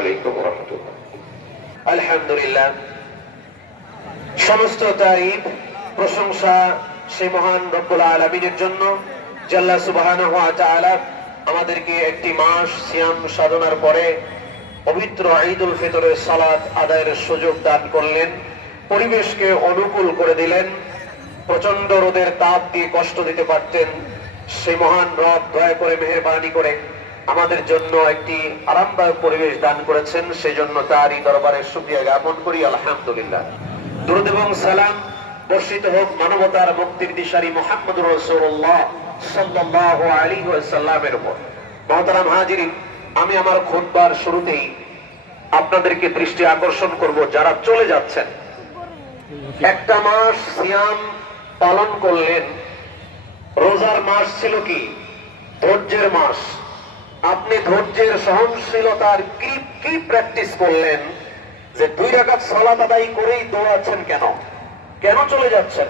আলাইকুম ওয়া রাহমাতুল্লাহ। আলহামদুলিল্লাহ, সমস্ত তারিফ প্রশংসা সেই মহান রব্বুল আলামিনের জন্য যে আল্লাহ সুবহানাহু ওয়া তাআলা আমাদেরকে একটি মাস সিয়াম সাধনার পরে পবিত্র ঈদুল ফিতরের সালাত আদায়ের সুযোগ দান করলেন, পরিবেশকে অনুকূল করে দিলেন। প্রচন্ড রোদের তাপ দিয়ে কষ্ট দিতে পারতেন, সেই মহান রব দয়া করে মেহেরবানি করে আমাদের জন্য একটি আরামদায়ক পরিবেশ দান করেছেন। সেই জন্য তারই দরবারে শুকরিয়া জ্ঞাপন করি, আলহামদুলিল্লাহ। দুরূদ এবং সালাম বর্ষিত হোক মানবতার মুক্তির দিশারি মুহাম্মদুর রাসূলুল্লাহ সাল্লাল্লাহু আলাইহি ওয়াসাল্লামের উপর। মুহতারাম হাজিরিন, আমি আমার খুতবার শুরুতেই আপনাদেরকে দৃষ্টি আকর্ষণ করব, যারা চলে যাচ্ছেন, একটা মাস সিয়াম পালন করলেন। রোজার মাস ছিল কি? ধৈর্যের মাস। আপনি ধৈর্যের সহনশীলতার কি প্র্যাকটিস করলেন যে 2 রাকাত সালাত আদায় করেই দৌড়াচ্ছেন? কেন চলে যাচ্ছেন?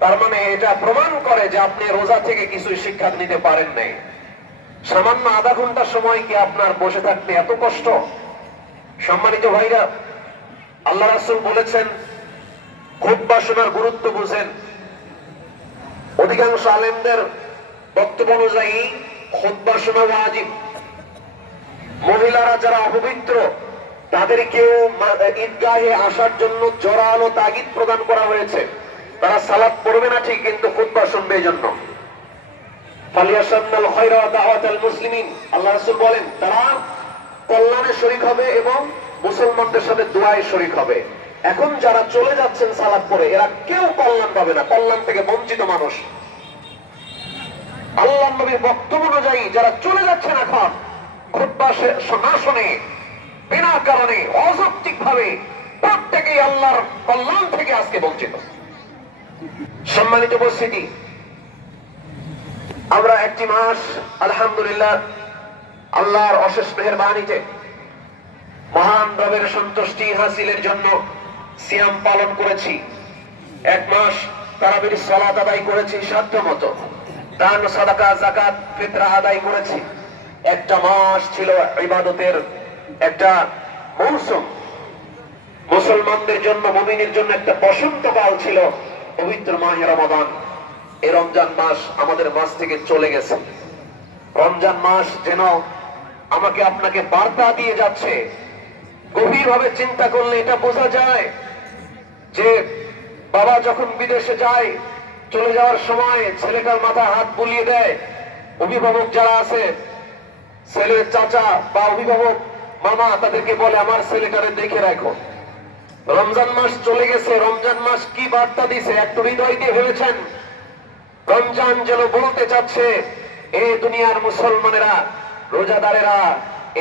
তার মানে এটা প্রমাণ করে যে আপনি রোজা থেকে কিছু শিক্ষা নিতে পারেন নাই। সামান্য আধা ঘন্টা সময় কি আপনার বসে থাকতে এত কষ্ট? সম্মানিত ভাইরা, আল্লাহ রাসূল বলেছেন, খুতবা শোনার গুরুত্ব বুঝেন। অধিকাংশ আলেমদের বক্তব্য অনুযায়ী খুতবা শোনা ওয়াজিব। মহিলারা যারা অপবিত্র তাদেরকেও ঈদগাহে আসার জন্য জোরালো তাগিদ প্রদান করা হয়েছে। তারা সালাত পড়বে না ঠিক, কিন্তু খুতবা শুনবে। এই জন্য ফালিয়াশান্নাল খায়রা ওয়া দাওয়াতাল মুসলিমিন, আল্লাহ রাসূল বলেন, তারা কল্যাণে শরীক হবে এবং মুসলমানদের সাথে দোয়ায় শরীক হবে। এখন যারা চলে যাচ্ছেন সালাত পড়ে, এরা কেউ কল্যাণ পাবে না, কল্যাণ থেকে বঞ্চিত মানুষ। আল্লাহর নবীর বক্তব্য অনুযায়ী যারা চলে যাচ্ছেন এখন খুতবা না শুনে বিনা কারণে অযৌক্তিক ভাবে, প্রত্যেকেই আল্লাহর কল্যাণ থেকে আজকে বঞ্চিত। সম্মানিত উপস্থিতি, আমরা একটি মাস আলহামদুলিল্লাহ আল্লাহর অশেষ মেহেরবানিতে মহান রবের সন্তুষ্টি হাসিলের জন্য সিয়াম পালন করেছি। 1 মাস তারাবির সালাত আদায় করেছি সাধ্যমতো, দান সাদাকা যাকাত ফিতরা আদায় করেছি। একটা মাস ছিল ইবাদতের একটা মৌসুম। মুসলমানদের জন্য, মুমিনের জন্য একটা বসন্তকাল ছিল পবিত্র মাহে রমাদান। এই রমজান মাস আমাদের মাস থেকে চলে গেছে। রমজান মাস যেন আমাকে আপনাকে বার্তা দিয়ে যাচ্ছে। গভীরভাবে চিন্তা করলে এটা বোঝা যায় যে বাবা যখন বিদেশে যায়, চলে যাওয়ার সময় ছেলেটার মাথায় হাত বুলিয়ে দেয়। অভিভাবক যারা আছে, ছেলের চাচা বা অভিভাবক মামা, তাদেরকে বলে আমার ছেলেটারে দেখে রাখো। রমজান মাস চলে গেছে। রমজান মাস কি বার্তা দিছে একটু হৃদয় দিয়ে ভেবেছেন? রমজান যেন বলতে চাচ্ছে, এই দুনিয়ার মুসলমানেরা, রোজাদারেরা,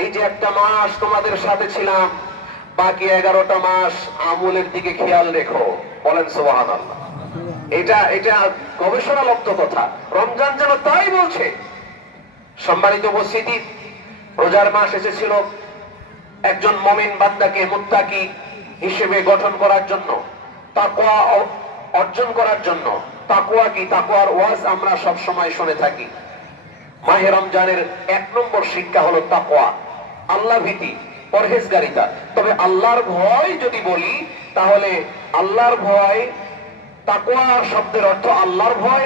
এই যে একটা মাস তোমাদের সাথে ছিলাম, বাকি 11টা মাস আমলের দিকে খেয়াল রেখো। বলেন সুবহানাল্লাহ। এটা গবেষণালব্ধ কথা। রমজান যেন তাই বলছে। সম্মানিত উপস্থিতি, রোজার মাস এসেছিল একজন মুমিন বান্দাকে মুত্তাকি হিসেবে গঠন করার জন্য, তাকওয়া অর্জন করার জন্য। তাকওয়া কি? তাকওয়ার ওয়াজ আমরা সব সময় শুনে থাকি। মাহে রমজানের 1 নম্বর শিক্ষা হলো তাকওয়া, আল্লাহ ভীতি, পরহেজগারিতা। তবে আল্লাহর ভয় যদি বলি, তাহলে আল্লাহর ভয়, তাকওয়া শব্দের অর্থ আল্লাহর ভয়,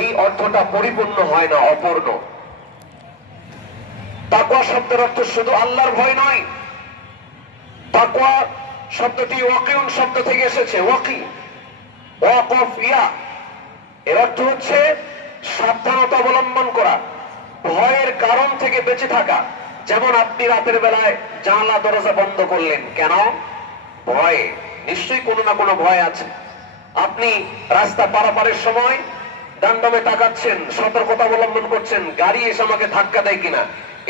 এই অর্থটা পরিপূর্ণ হয় না, অপূর্ণ। তাকওয়া শব্দের অর্থ শুধু আল্লাহর ভয় নয়। তাকওয়া শব্দটি ওয়াকিউন শব্দ থেকে এসেছে। ওয়াকি, ওয়াকফ, ইয়া, এর অর্থ হচ্ছে সাবধানতা অবলম্বন করা, ভয়ের কারণ থেকে বেঁচে থাকা। যেমন আপনি রাতের বেলায় জানালা দরজা বন্ধ করলেন, কেন? ভয়ে। নিশ্চয়ই কোনো না কোনো ভয় আছে। আপনি রাস্তা পারাপারের সময় ডান বামে তাকাচ্ছেন, সতর্কতা অবলম্বন করছেন, গাড়ি এসে আমাকে ধাক্কা দেয় কিনা,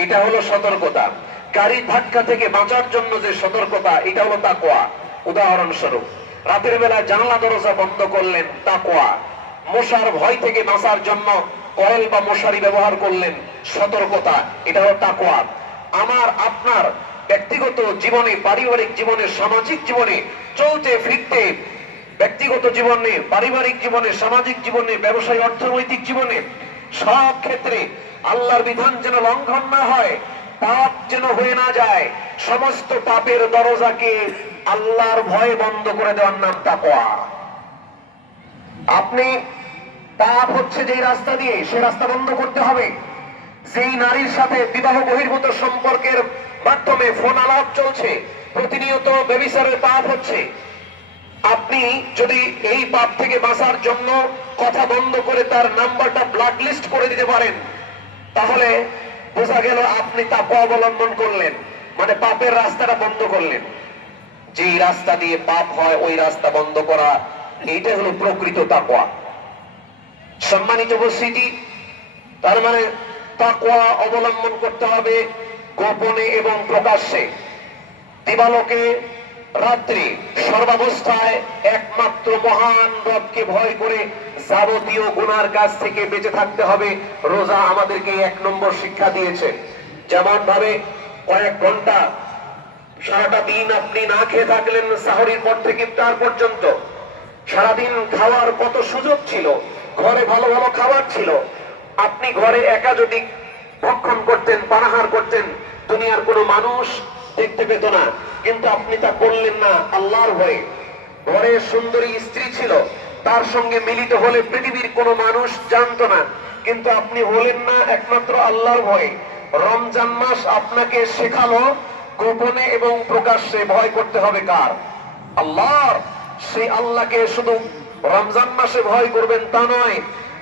এটা হলো সতর্কতা। গাড়ি ধাক্কা থেকে বাঁচার জন্য যে সতর্কতা, এটা হলো তাকওয়া। উদাহরণস্বরূপ, রাতের বেলায় জানালা দরজা বন্ধ করলেন, তাকওয়া। মশার ভয় থেকে বাঁচার জন্য কয়েল বা মশারি ব্যবহার করলেন, সতর্কতা, এটা হলো তাকওয়া। আমার আপনার ব্যক্তিগত জীবনে, পারিবারিক জীবনে, সামাজিক জীবনে চলতে ফিরতে, ব্যক্তিগত জীবনে, পারিবারিক জীবনে, সামাজিক জীবনে, ব্যবসায়ী অর্থনৈতিক জীবনে, সব ক্ষেত্রে আল্লাহর বিধান যেন লঙ্ঘন না হয়, পাপ যেন হয়ে না যায়। সমস্ত পাপের দরজাকে আল্লাহর ভয়ে বন্ধ করে দেওয়ার নাম তাকওয়া। আপনি পাপ হচ্ছে যে রাস্তা দিয়ে, সে রাস্তা বন্ধ করতে হবে। যেই নারীর সাথে বিবাহ বহির্ভূত সম্পর্কের মাধ্যমে ফোন আলাপ চলছে, প্রতিনিয়ত ব্যভিচারের পাপ হচ্ছে, আপনি যদি এই পাপ থেকে বাঁচার জন্য কথা বন্ধ করে তার নাম্বারটা ব্ল্যাক লিস্ট করে দিতে পারেন, তাহলে বোঝা গেল আপনি তাকওয়া অবলম্বন করলেন, মানে পাপের রাস্তাটা বন্ধ করলেন। যেই রাস্তা দিয়ে পাপ হয় ওই রাস্তা বন্ধ করা, এইটা হলো প্রকৃত তাকওয়া। সম্মানিত উপস্থিতি, তার মানে তাকওয়া অবলম্বন করতে হবে গোপনে এবং প্রকাশ্যে, দিবালোকে রাত্রি, সর্বাবস্থায় একমাত্র মহান রবকে ভয় করে যাবতীয় গুনার কাছ থেকে বেঁচে থাকতে হবে। রোজা আমাদেরকে 1 নম্বর শিক্ষা দিয়েছে। যেমন ভাবে কয়েক ঘন্টা সারাটা দিন আপনি না খেয়ে থাকলেন, সাহরির পর থেকে ইফতার পর্যন্ত সারাদিন খাওয়ার কত সুযোগ ছিল, ঘরে ভালো ভালো খাবার ছিল। আপনি ঘরে একা যদি ভক্ষণ করতেন, পানাহার করতেন, দুনিয়ার কোনো মানুষ দেখতে পেত না, কিন্তু আপনি তা করলেন না আল্লাহর ভয়ে। ঘরে সুন্দরী স্ত্রী ছিল, তার সঙ্গে মিলিত হলে পৃথিবীর কোনো মানুষ জানতো না, কিন্তু আপনি হলেন না একমাত্র আল্লাহর ভয়ে। রমজান মাস আপনাকে শেখালো গোপনে এবং প্রকাশ্যে ভয় করতে হবে কার? আল্লাহর। সেই আল্লাহকে শুধু রমজান মাসে ভয় করবেন তা নয়,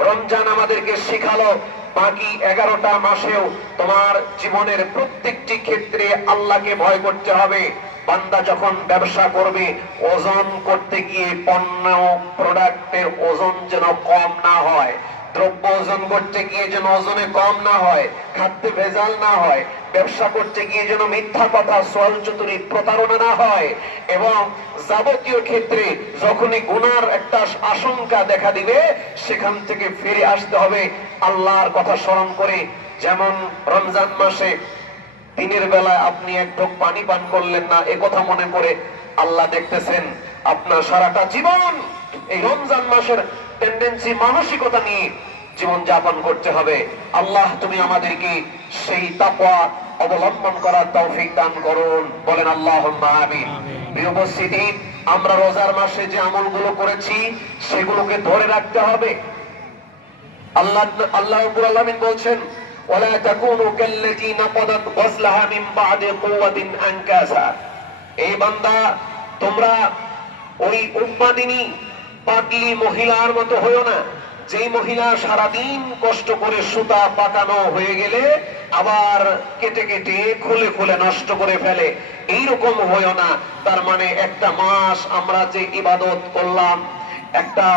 রমজান আমাদেরকে শেখালো বাকি 11টা মাসেও তোমার জীবনের প্রত্যেকটি ক্ষেত্রে আল্লাহকে ভয় করতে হবে। বান্দা যখন ব্যবসা করবে, ওজন করতে গিয়ে পণ্য প্রোডাক্টের ওজন যেন কম না হয়, দ্রব্য ওজন করতে গিয়ে যেন ওজনে কম না হয়, খাদ্যে ভেজাল না হয়, ব্যবসা করতে গিয়ে যেন মিথ্যা কথা, ছল চতুরি, প্রতারণা না হয়, এবং যাবতীয় ক্ষেত্রে যখনই গুনার একটা আশঙ্কা দেখা দিবে সেখান থেকে ফিরে আসতে হবে আল্লাহর কথা স্মরণ করে। যেমন রমজান মাসে দিনের বেলায় আপনি এক ঢোক পানি পান করলেন না, এ কথা মনে করে আল্লাহ দেখতেছেন আপনার সারাটা জীবন। এই রমজান মাসের টেন্ডেন্সি, মানসিকতা নিয়ে জীবন যাপন করতে হবে। আল্লাহ তুমি আমাদেরকে সেই তাকওয়া অবলম্বন করার তৌফিক দান করুন, বলেন আল্লাহুম্মা আমিন। প্রিয় উপস্থিতি, আমরা রোজার মাসে যে আমলগুলো করেছি সেগুলোকে ধরে রাখতে হবে। আল্লাহ রাব্বুল আলামিন বলছেন, ওয়ালা তাকুনু কাল্লাতী নাকাদাত গাসলাহা মিন বা'দি কুওয়াতিন আনকাসা। এই বান্দা, তোমরা ওই উম্মাদিনী পাগলি মহিলার মতো হইও না, যেই মহিলা সারাদিন কষ্ট করে সুতা পাকানো হয়ে গেলে আবার কেটে কেটে খুলে খুলে নষ্ট করে ফেলে, এইরকম হইও না। তার মানে একটা মাস আমরা যে ইবাদত করলাম, একটা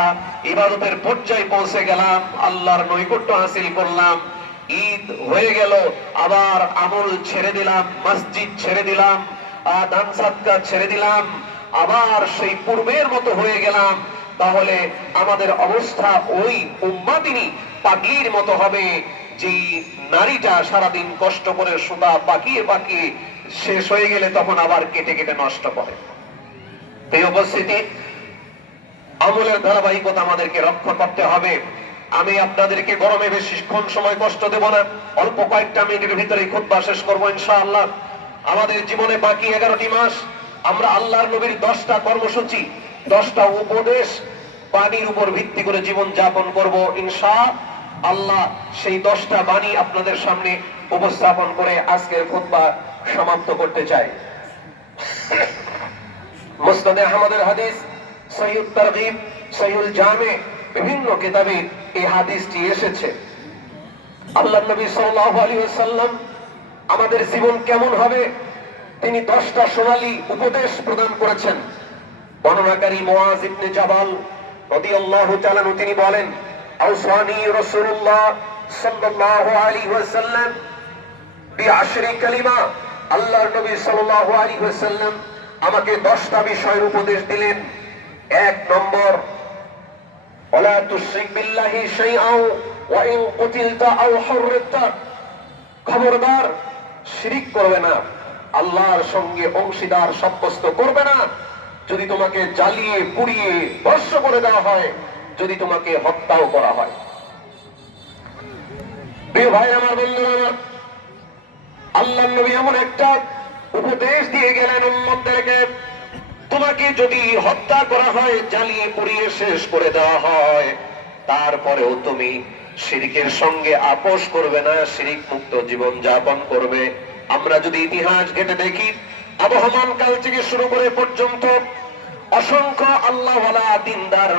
ইবাদতের পর্যায়ে পৌঁছে গেলাম, আল্লাহর নৈকট্য হাসিল করলাম, ঈদ হয়ে গেল, আবার আমল ছেড়ে দিলাম, মসজিদ ছেড়ে দিলাম, দান সাদকা ছেড়ে দিলাম, আবার সেই পূর্বের মতো হয়ে গেলাম, তাহলে আমাদের অবস্থা ওই উম্মাদিনী পাগলির মতো হবে, যেই নারীটা সারাদিন কষ্ট করে সুতা পাকিয়ে পাকিয়ে শেষ হয়ে গেলে তখন আবার কেটে কেটে নষ্ট করে। এই উপস্থিতি, আমলের ধারাবাহিকতা আমাদেরকে রক্ষা করতে হবে। আমি আপনাদেরকে গরমে বেশিক্ষণ সময় কষ্ট দেব না, অল্প কয়েকটা মিনিটের ভিতরেই খুতবা শেষ করবো ইনশাআল্লাহ। আমাদের জীবনে বাকি 11টি মাস আমরা আল্লাহর নবীর 10টা কর্মসূচি, 10টা উপদেশ বাণীর উপর ভিত্তি করে জীবন যাপন করব ইনশাআল্লাহ। সেই 10টা বাণী আপনাদের সামনে উপস্থাপন করে আজকের খুতবা সমাপ্ত করতে চাই। মুসনাদে আহমদের হাদিস, সহিহুত তারগীব, সহিহুল জামে, বিভিন্ন কিতাবে এই হাদিসটি এসেছে। আল্লাহর নবী সাল্লাল্লাহু আলাইহি ওয়াসাল্লাম আমাদের জীবন কেমন হবে তিনি 10টা সোনালী উপদেশ প্রদান করেছেন। বর্ণনাকারী মুআজ ইবনে জাবাল রাদিয়াল্লাহু তাআলা তিনি বলেন, আওসানি রাসূলুল্লাহ সাল্লাল্লাহু আলাইহি ওয়াসাল্লাম বিআশরি কালিমা। আল্লাহর নবী সাল্লাল্লাহু আলাইহি ওয়াসাল্লাম আমাকে 10টা বিষয়ের উপদেশ দিলেন। 1 নম্বর, ওয়ালা তুশরিক বিল্লাহি শাইআন ওয়া ইন কুতিলতা আও হুররিতা। খবরদার শিরিক করবে না, আল্লাহর সঙ্গে অংশীদার সাব্যস্ত করবে না, যদি তোমাকে জ্বালিয়ে পুড়িয়ে ভস্ম করে দেওয়া হয়, যদি তোমাকে হত্যাও করা হয়। প্রিয় ভাই আমার, বন্ধুরা আমার, আল্লাহর নবী এমন একটা উপদেশ দিয়ে গেলেন উম্মতদেরকে, তোমাকে যদি হত্যা করা হয়, জ্বালিয়ে পুড়িয়ে শেষ করে দেওয়া হয়, তারপরেও তুমি শিরকের সঙ্গে আপোষ করবে না, শিরিক মুক্ত জীবন যাপন করবে। আমরা যদি ইতিহাস ঘেটে দেখি, আবহমান কাল থেকে শুরু করে পর্যন্ত অসংখ্য আল্লাহওয়ালা দিনদার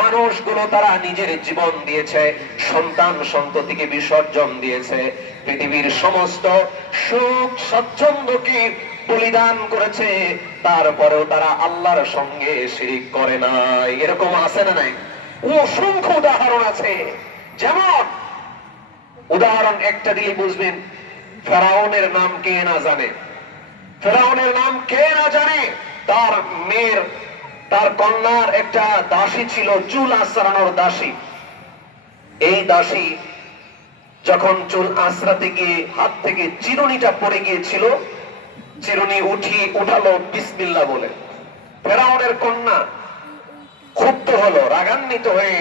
মানুষগুলো তারা নিজের জীবন দিয়েছে, সন্তান সন্ততিকে বিসর্জন দিয়েছে, পৃথিবীর সমস্ত সুখ স্বাচ্ছন্দ্যকে বলিদান করেছে, তারপরেও তারা আল্লাহর সঙ্গে শিরিক করে নাই। এরকম আছে না নাই? অসংখ্য উদাহরণ আছে। যেমন উদাহরণ একটা দিলে বুঝবেন, ফেরাউনের নাম কে না জানে? ফেরাউনের নাম কে না জানে? তার মেয়ের, তার কন্যার একটা দাসী ছিল, চুল আঁচড়ানোর দাসী। এই দাসী যখন চুল আঁচড়াতে গিয়ে হাত থেকে চিরুনিটা পড়ে গিয়েছিল, চিরুনি উঠালো বিসমিল্লাহ বলে। ফেরাউনের কন্যা ক্ষুব্ধ হলো, রাগান্বিত হয়ে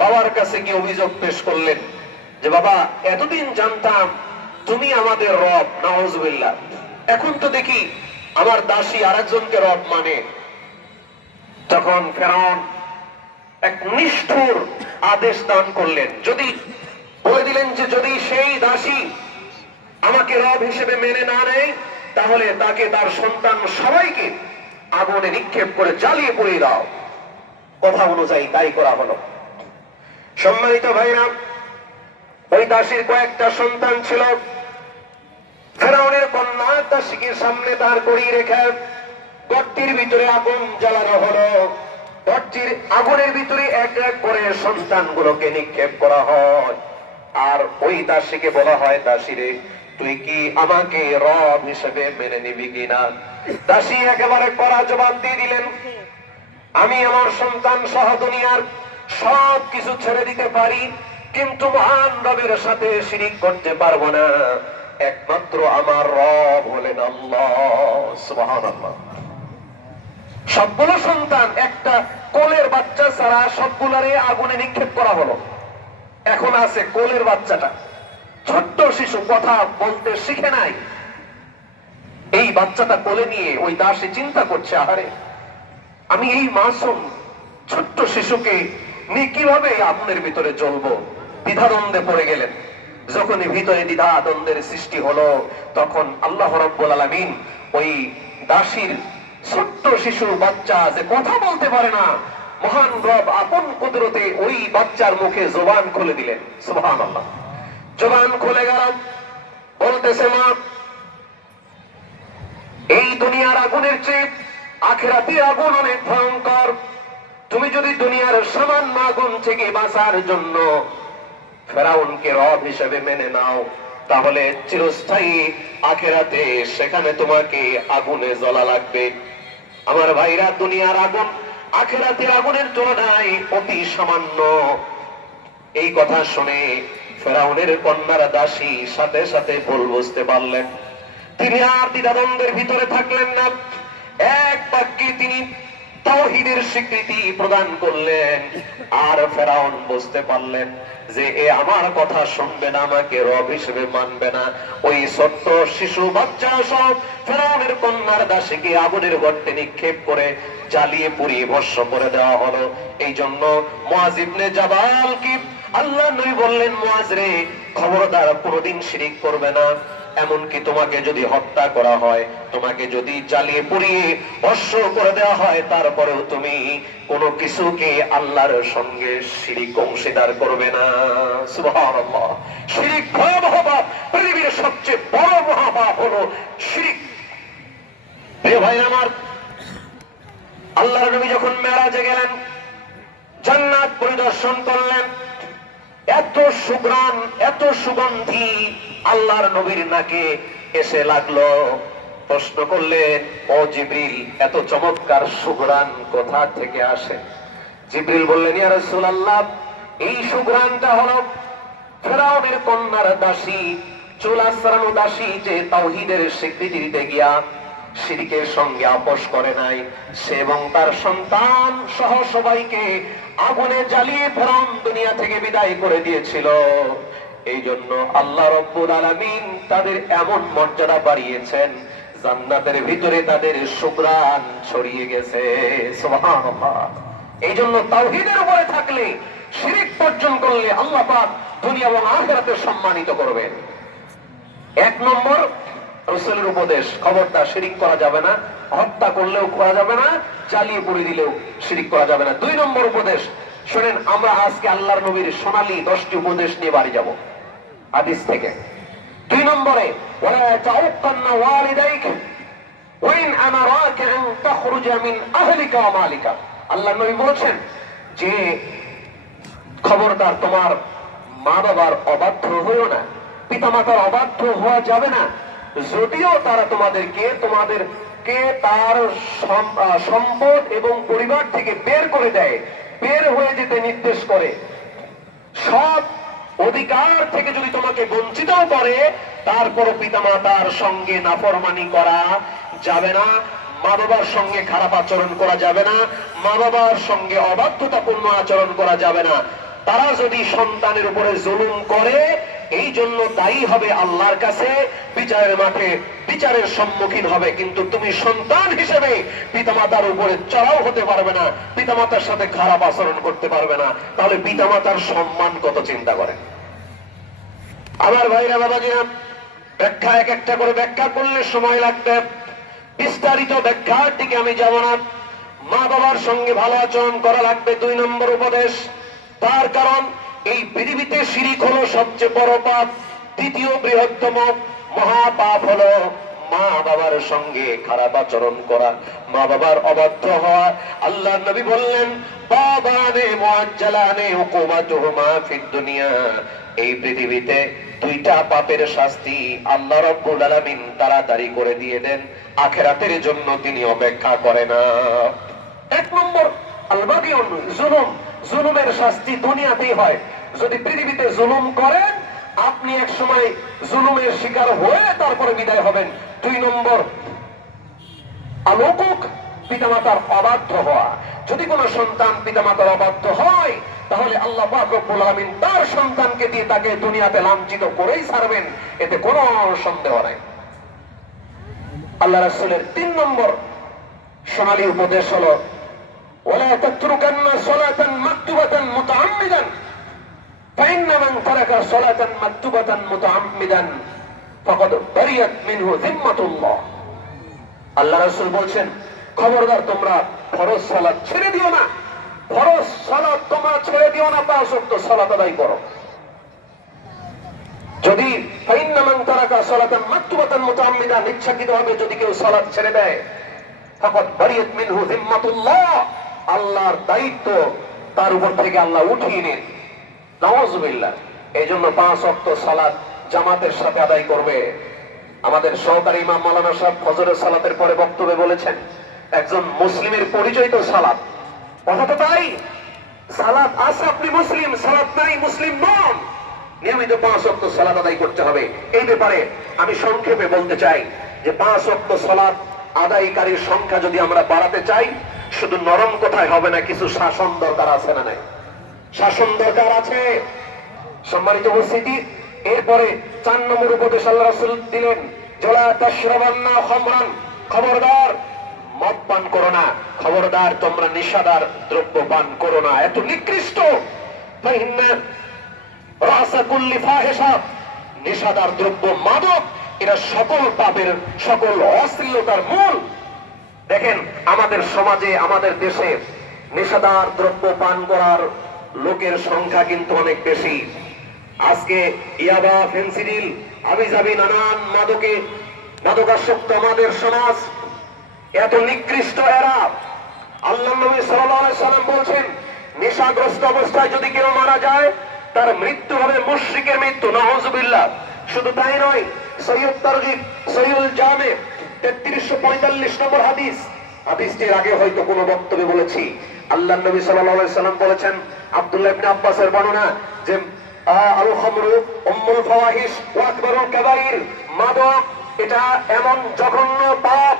বাবার কাছে গিয়ে অভিযোগ পেশ করলেন যে বাবা, এতদিন জানতাম তুমি আমাদের রব, নাউজুবিল্লাহ, এখন তো দেখি আমার দাসী আরেকজনকে রব মানে। তখন ফেরাউন এক নিষ্ঠুর আদেশ দান করলেন, যদি বলে দিলেন যে যদি সেই দাসী আমাকে রব হিসেবে মেনে না নেয়, তাহলে তাকে, তার সন্তান সবাইকে আগুনে নিক্ষেপ করে জ্বালিয়ে পুড়িয়ে দাও। কথা অনুযায়ী তাই করা হলো। সম্মানিত ভাইরা, ওই দাসীর কয়েকটা সন্তান ছিল। ফেরাউনের কন্যা দাসীকে সামনে দাঁড় করিয়ে রেখে গর্তের ভিতরে আগুন জ্বালানো হলো। গর্তের আগুনের ভিতরে এক এক করে সন্তানগুলোকে নিক্ষেপ করা হয়। আর ওই দাসীকে বলা হয়, দাসীরে, তুই কি আমাকে রব হিসেবে মেনে নিবি কিনা? দাসী একেবারে কড়া জবাব দিয়ে দিলেন, আমি আমার সন্তান সহ দুনিয়ার সব কিছু ছেড়ে দিতে পারি, কিন্তু মহান রবের সাথে শিরিক করতে পারবো না। একমাত্র আমার রব হলেন আল্লাহ। সুবহানাল্লাহ। সবগুলো সন্তান, একটা কোলের বাচ্চা ছাড়া সবগুলারে আগুনে নিক্ষেপ করা হলো। এখন আছে কোলের বাচ্চাটা, ছোট্ট শিশু, কথা বলতে শিখে নাই। এই বাচ্চাটা কোলে নিয়ে ওই দাসী চিন্তা করছে, আহারে, আমি এই মাসুম ছোট্ট শিশুকে নিয়ে কিভাবে আগুনের ভিতরে জ্বলবো? দ্বিধাদ্বন্দ্বে পড়ে গেলেন। যখনই ভিতরে দ্বিধাদ্বন্দ্বের সৃষ্টি হলো, তখন আল্লাহ রাব্বুল আলামিন ওই দাসীর ছোট্ট শিশু বাচ্চা, যে কথা বলতে পারে না, মহান রব আপন কুদরতে ওই বাচ্চার মুখে জবান খুলে দিলেন। সুবহানাল্লাহ। জবান খুলে গেল, বলতেছে, মা, এই দুনিয়ার আগুনের চেয়ে আখিরাতের আগুন অনেক ভয়ঙ্কর। তুমি যদি দুনিয়ার সামান্য আগুন থেকে বাঁচার জন্য ফেরাউনকে রব হিসেবে মেনে নাও, তাহলে চিরস্থায়ী আখিরাতে সেখানে তোমাকে আগুনে জ্বলা লাগবে। আমার ভাইরা, দুনিয়ার আগুন আখিরাতের আগুনের তুলনায় অতি সামান্য। এই কথা শুনে ফেরাউনের কন্যার দাসী সাথে সাথে ভুল বুঝতে পারলেন। তিনি আর দ্বিধাদ্বন্দ্বের ভিতরে থাকলেন না। এক বাক্যে তিনি তাওহীদের স্বীকৃতি প্রদান করলেন। আর ফেরাউন বুঝতে পারলেন যে এ আমার কথা শুনবে না, আমাকে রব হিসেবে মানবে না। ওই ছোট্ট শিশু বাচ্চা সব ফেরাউনের কন্যার দাসীকে আগুনের গর্তে নিক্ষেপ করে জ্বালিয়ে পুড়িয়ে ভস্ম করে দেওয়া হলো। এই জন্য মুআয ইবনে জাবাল কি আল্লাহ নবী বললেন, মুআয রে, খবরদার কোনোদিন শিরিক করবে না। এমনকি তোমাকে যদি হত্যা করা হয়, তোমাকে যদি জ্বালিয়ে পুড়িয়ে ভস্ম করে দেওয়া হয়, তারপরেও তুমি কোনো কিছুকে আল্লাহর সঙ্গে শিরিক অংশীদার করবে না। সুবহানাল্লাহ। শিরিক ভয়াবহ পাপ, পৃথিবীর সবচেয়ে বড় মহাপাপ হলো শিরিক। প্রিয় ভাই আমার, আল্লাহর নবী যখন মেরাজে গেলেন, জান্নাত পরিদর্শন করলেন, এত সুঘ্রাণ, এত সুগন্ধি আল্লাহর নবীর নাকে এসে লাগলো। প্রশ্ন করলেন, ও জিবরিল, এত চমৎকার সুঘ্রাণ কোথা থেকে আসে? জিবরিল বললেন, ইয়া রাসূলুল্লাহ, এই সুঘ্রাণটা হলো ফেরাউনের কন্যার দাসী, চুল আঁচড়ানো দাসী, যে তাওহীদের স্বীকৃতি দিতে গিয়া শিরকের সঙ্গে আপোষ করে নাই, সে এবং তার সন্তান সহ সবাইকে আগুনে জ্বালিয়ে ফেরাউন দুনিয়া থেকে বিদায় করে দিয়েছিল। এই জন্য আল্লাহ রাব্বুল আলামিন তাদের এমন মর্যাদা বাড়িয়েছেন, জান্নাতের ভিতরে তাদের সুঘ্রাণ ছড়িয়ে গেছে। সুবহানাল্লাহ। এই জন্য তাওহীদের উপরে থাকলে, শিরক বর্জন করলে আল্লাহ পাক দুনিয়া এবং আখিরাতে সম্মানিত করবেন। এক নম্বর রাসূলের উপদেশ, খবরদার শিরক করা যাবে না, হত্যা করলেও করা যাবে না, জ্বালিয়ে পুড়ে দিলেও শিরক করা যাবে না। দুই নম্বর উপদেশ শুনেন, আমরা আজকে আল্লাহর নবীর সোনালী 10টি উপদেশ নিয়ে বাড়ি যাব হাদিস থেকে। দুই নম্বরে ওয়ালা তাউক্কান্না ওয়ালিদাইক ওয়াইন আমারাকা আন তাখরুজা মিন আহলিকা ওয়া মালিকা। আল্লাহর নবী বলেছেন যে খবরদার তোমার মা বাবার অবাধ্য হইও না, পিতামাতার অবাধ্য হওয়া যাবে না, যদিও তারা তোমাদেরকে তার সম্পদ এবং পরিবার থেকে বের করে দেয়, বের হয়ে যেতে নির্দেশ করে, সব অধিকার থেকে যদি তোমাকে বঞ্চিত করে, তারপরও পিতামাতার সঙ্গে নাফরমানি করা যাবে না, মা বাবার সঙ্গে খারাপ আচরণ করা যাবে না, মা বাবার সঙ্গে অবাধ্যতাপূর্ণ আচরণ করা যাবে না। তারা যদি সন্তানের উপরে জুলুম করে, এই জন্য দায়ী হবে আল্লাহর কাছে, বিচারের মাঠে বিচারের সম্মুখীন হবে। কিন্তু তুমি সন্তান হিসেবে পিতামাতার উপরে চড়াও হতে পারবে না, পিতামাতার সাথে খারাপ আচরণ করতে পারবে না। তাহলে পিতামাতার সম্মান কত চিন্তা করেন। আমার ভাইরা বাবাজিরা, ব্যাখ্যা এক একটা করে ব্যাখ্যা করলে সময় লাগবে, বিস্তারিত ব্যাখ্যার দিকে আমি যাব না। মা বাবার সঙ্গে ভালো আচরণ করা লাগবে, 2 নম্বর উপদেশ। তার কারণ এই পৃথিবীতে শিরক হলো সবচেয়ে বড় পাপ। দ্বিতীয় বৃহত্তম মহাপাপ হলো মা বাবার সঙ্গে খারাপ আচরণ করা, মা বাবার অবাধ্য হওয়া। আল্লাহ নবী বললেন, বাবানে মুআজ্জালানে উকুবাতুহুমা ফিদ দুনিয়া। এই পৃথিবীতে 2টা পাপের শাস্তি আল্লাহ রাব্বুল আলামিন তাড়াতাড়ি করে দিয়ে দেন, আখিরাতের জন্য তিনি অপেক্ষা করে না। 1 নম্বর আল-বাগিউন, জুলুম। জুলুমের শাস্তি দুনিয়াতেই হয়। যদি পৃথিবীতে জুলুম করেন, আপনি এক সময় জুলুমের শিকার হয়ে তারপরে বিদায় হবেন। 2 নম্বর আল-উকুক, পিতামাতার অবাধ্য হওয়া। যদি কোন সন্তান পিতামাতার অবাধ্য হয়, তাহলে আল্লাহ পাক রব্বুল আলামিন তার সন্তানকে দিয়ে তাকে দুনিয়াতে লাঞ্ছিত করেই ছাড়বেন, এতে কোনো সন্দেহ নাই। আল্লাহ রাসূলের 3 নম্বর সোনালী উপদেশ হলো, ওয়ালা তাতরুকান্না সালাতান মাকতুবাতান মুতাআম্মিদান ফাইন্না মান তারাকা সালাতান মাকতুবাতান মুতাআম্মিদান ফাকাদ বারিয়াত মিনহু যিম্মাতুল্লাহ। আল্লাহ রাসূল বলছেন, খবরদার তোমরা ফরজ সালাত ছেড়ে দিও না, ফরজ সালাত তোমরা ছেড়ে দিও না, 5 ওয়াক্ত সালাত আদায় করো। যদি ফাইন্না মান তারাকা সালাতান মাকতুবাতান মুতাআম্মিদান, ইচ্ছাকৃতভাবে যদি কেউ সালাত ছেড়ে দেয়, ফাকাদ বারিয়াত মিনহু যিম্মাতুল্লাহ, আল্লাহর দায়িত্ব তার উপর থেকে আল্লাহ উঠিয়ে নেন। নাউযুবিল্লাহ। এইজন্য 5 ওয়াক্ত সালাত জামাতের সাথে আদায় করবে। আমাদের সহকারী ইমাম মাওলানা সাহেব ফজরের সালাতের পরে বক্তব্যে বলেছেন, একজন মুসলিমের পরিচয় তো সালাত। কথা তো তাই, সালাত আছে আপনি মুসলিম, সালাত নাই মুসলিম নন। নিয়মিত 5 ওয়াক্ত সালাত আদায় করতে হবে। এই ব্যাপারে আমি সংক্ষেপে বলতে চাই যে 5 ওয়াক্ত সালাত আদায়কারীর সংখ্যা যদি আমরা বাড়াতে চাই, শুধু নরম কথায় হবে না, কিছু শাসন দরকার আছে না নাই? শাসন দরকার আছে। সম্মানিত উপস্থিতি, এরপরে 4 নম্বর উপদেশ আল্লাহ রাসূল দিলেন, জলা তাশরাবান্না খামরান, খবরদার মদ পান করো না, খবরদার তোমরা নেশাদার দ্রব্য পান করো না। এত নিকৃষ্ট, ফাইন্না রাসা কুল্লি ফাহিশা, নেশাদার দ্রব্য, মাদক, এরা সকল পাপের, সকল অশ্লীলতার মূল। দেখেন, আমাদের সমাজে, আমাদের দেশে নেশাদার দ্রব্য পান করার লোকের সংখ্যা কিন্তু অনেক বেশি। আজকে ইয়াবা, ফেন্সিডিল, আবিজাবি নানান মাদকাসক্ত আমাদের সমাজ, এত নিকৃষ্ট এরা। আল্লাহ নবী সাল্লাল্লাহু আলাইহি সাল্লাম বলছেন, নেশাগ্রস্ত অবস্থায় যদি কেউ মারা যায়, তার মৃত্যু হবে মুশরিকের মৃত্যু। নাউযুবিল্লাহ। শুধু তাই নয়, সহিহ তারগিব, সহিহুল জামে 3345 নম্বর হাদিস, হাদিসটির আগে হয়তো কোনো বক্তব্যে বলেছি। আল্লাহ নবী সাল্লাল্লাহু আলাইহি সাল্লাম বলেছেন, আব্দুল্লাহ ইবনে আব্বাসের বর্ণনা, যে আল খামরু উম্মুল ফাওয়াহিশ ওয়া আকবারুল কাবাইর, মাদক এটা এমন জঘন্য পাপ,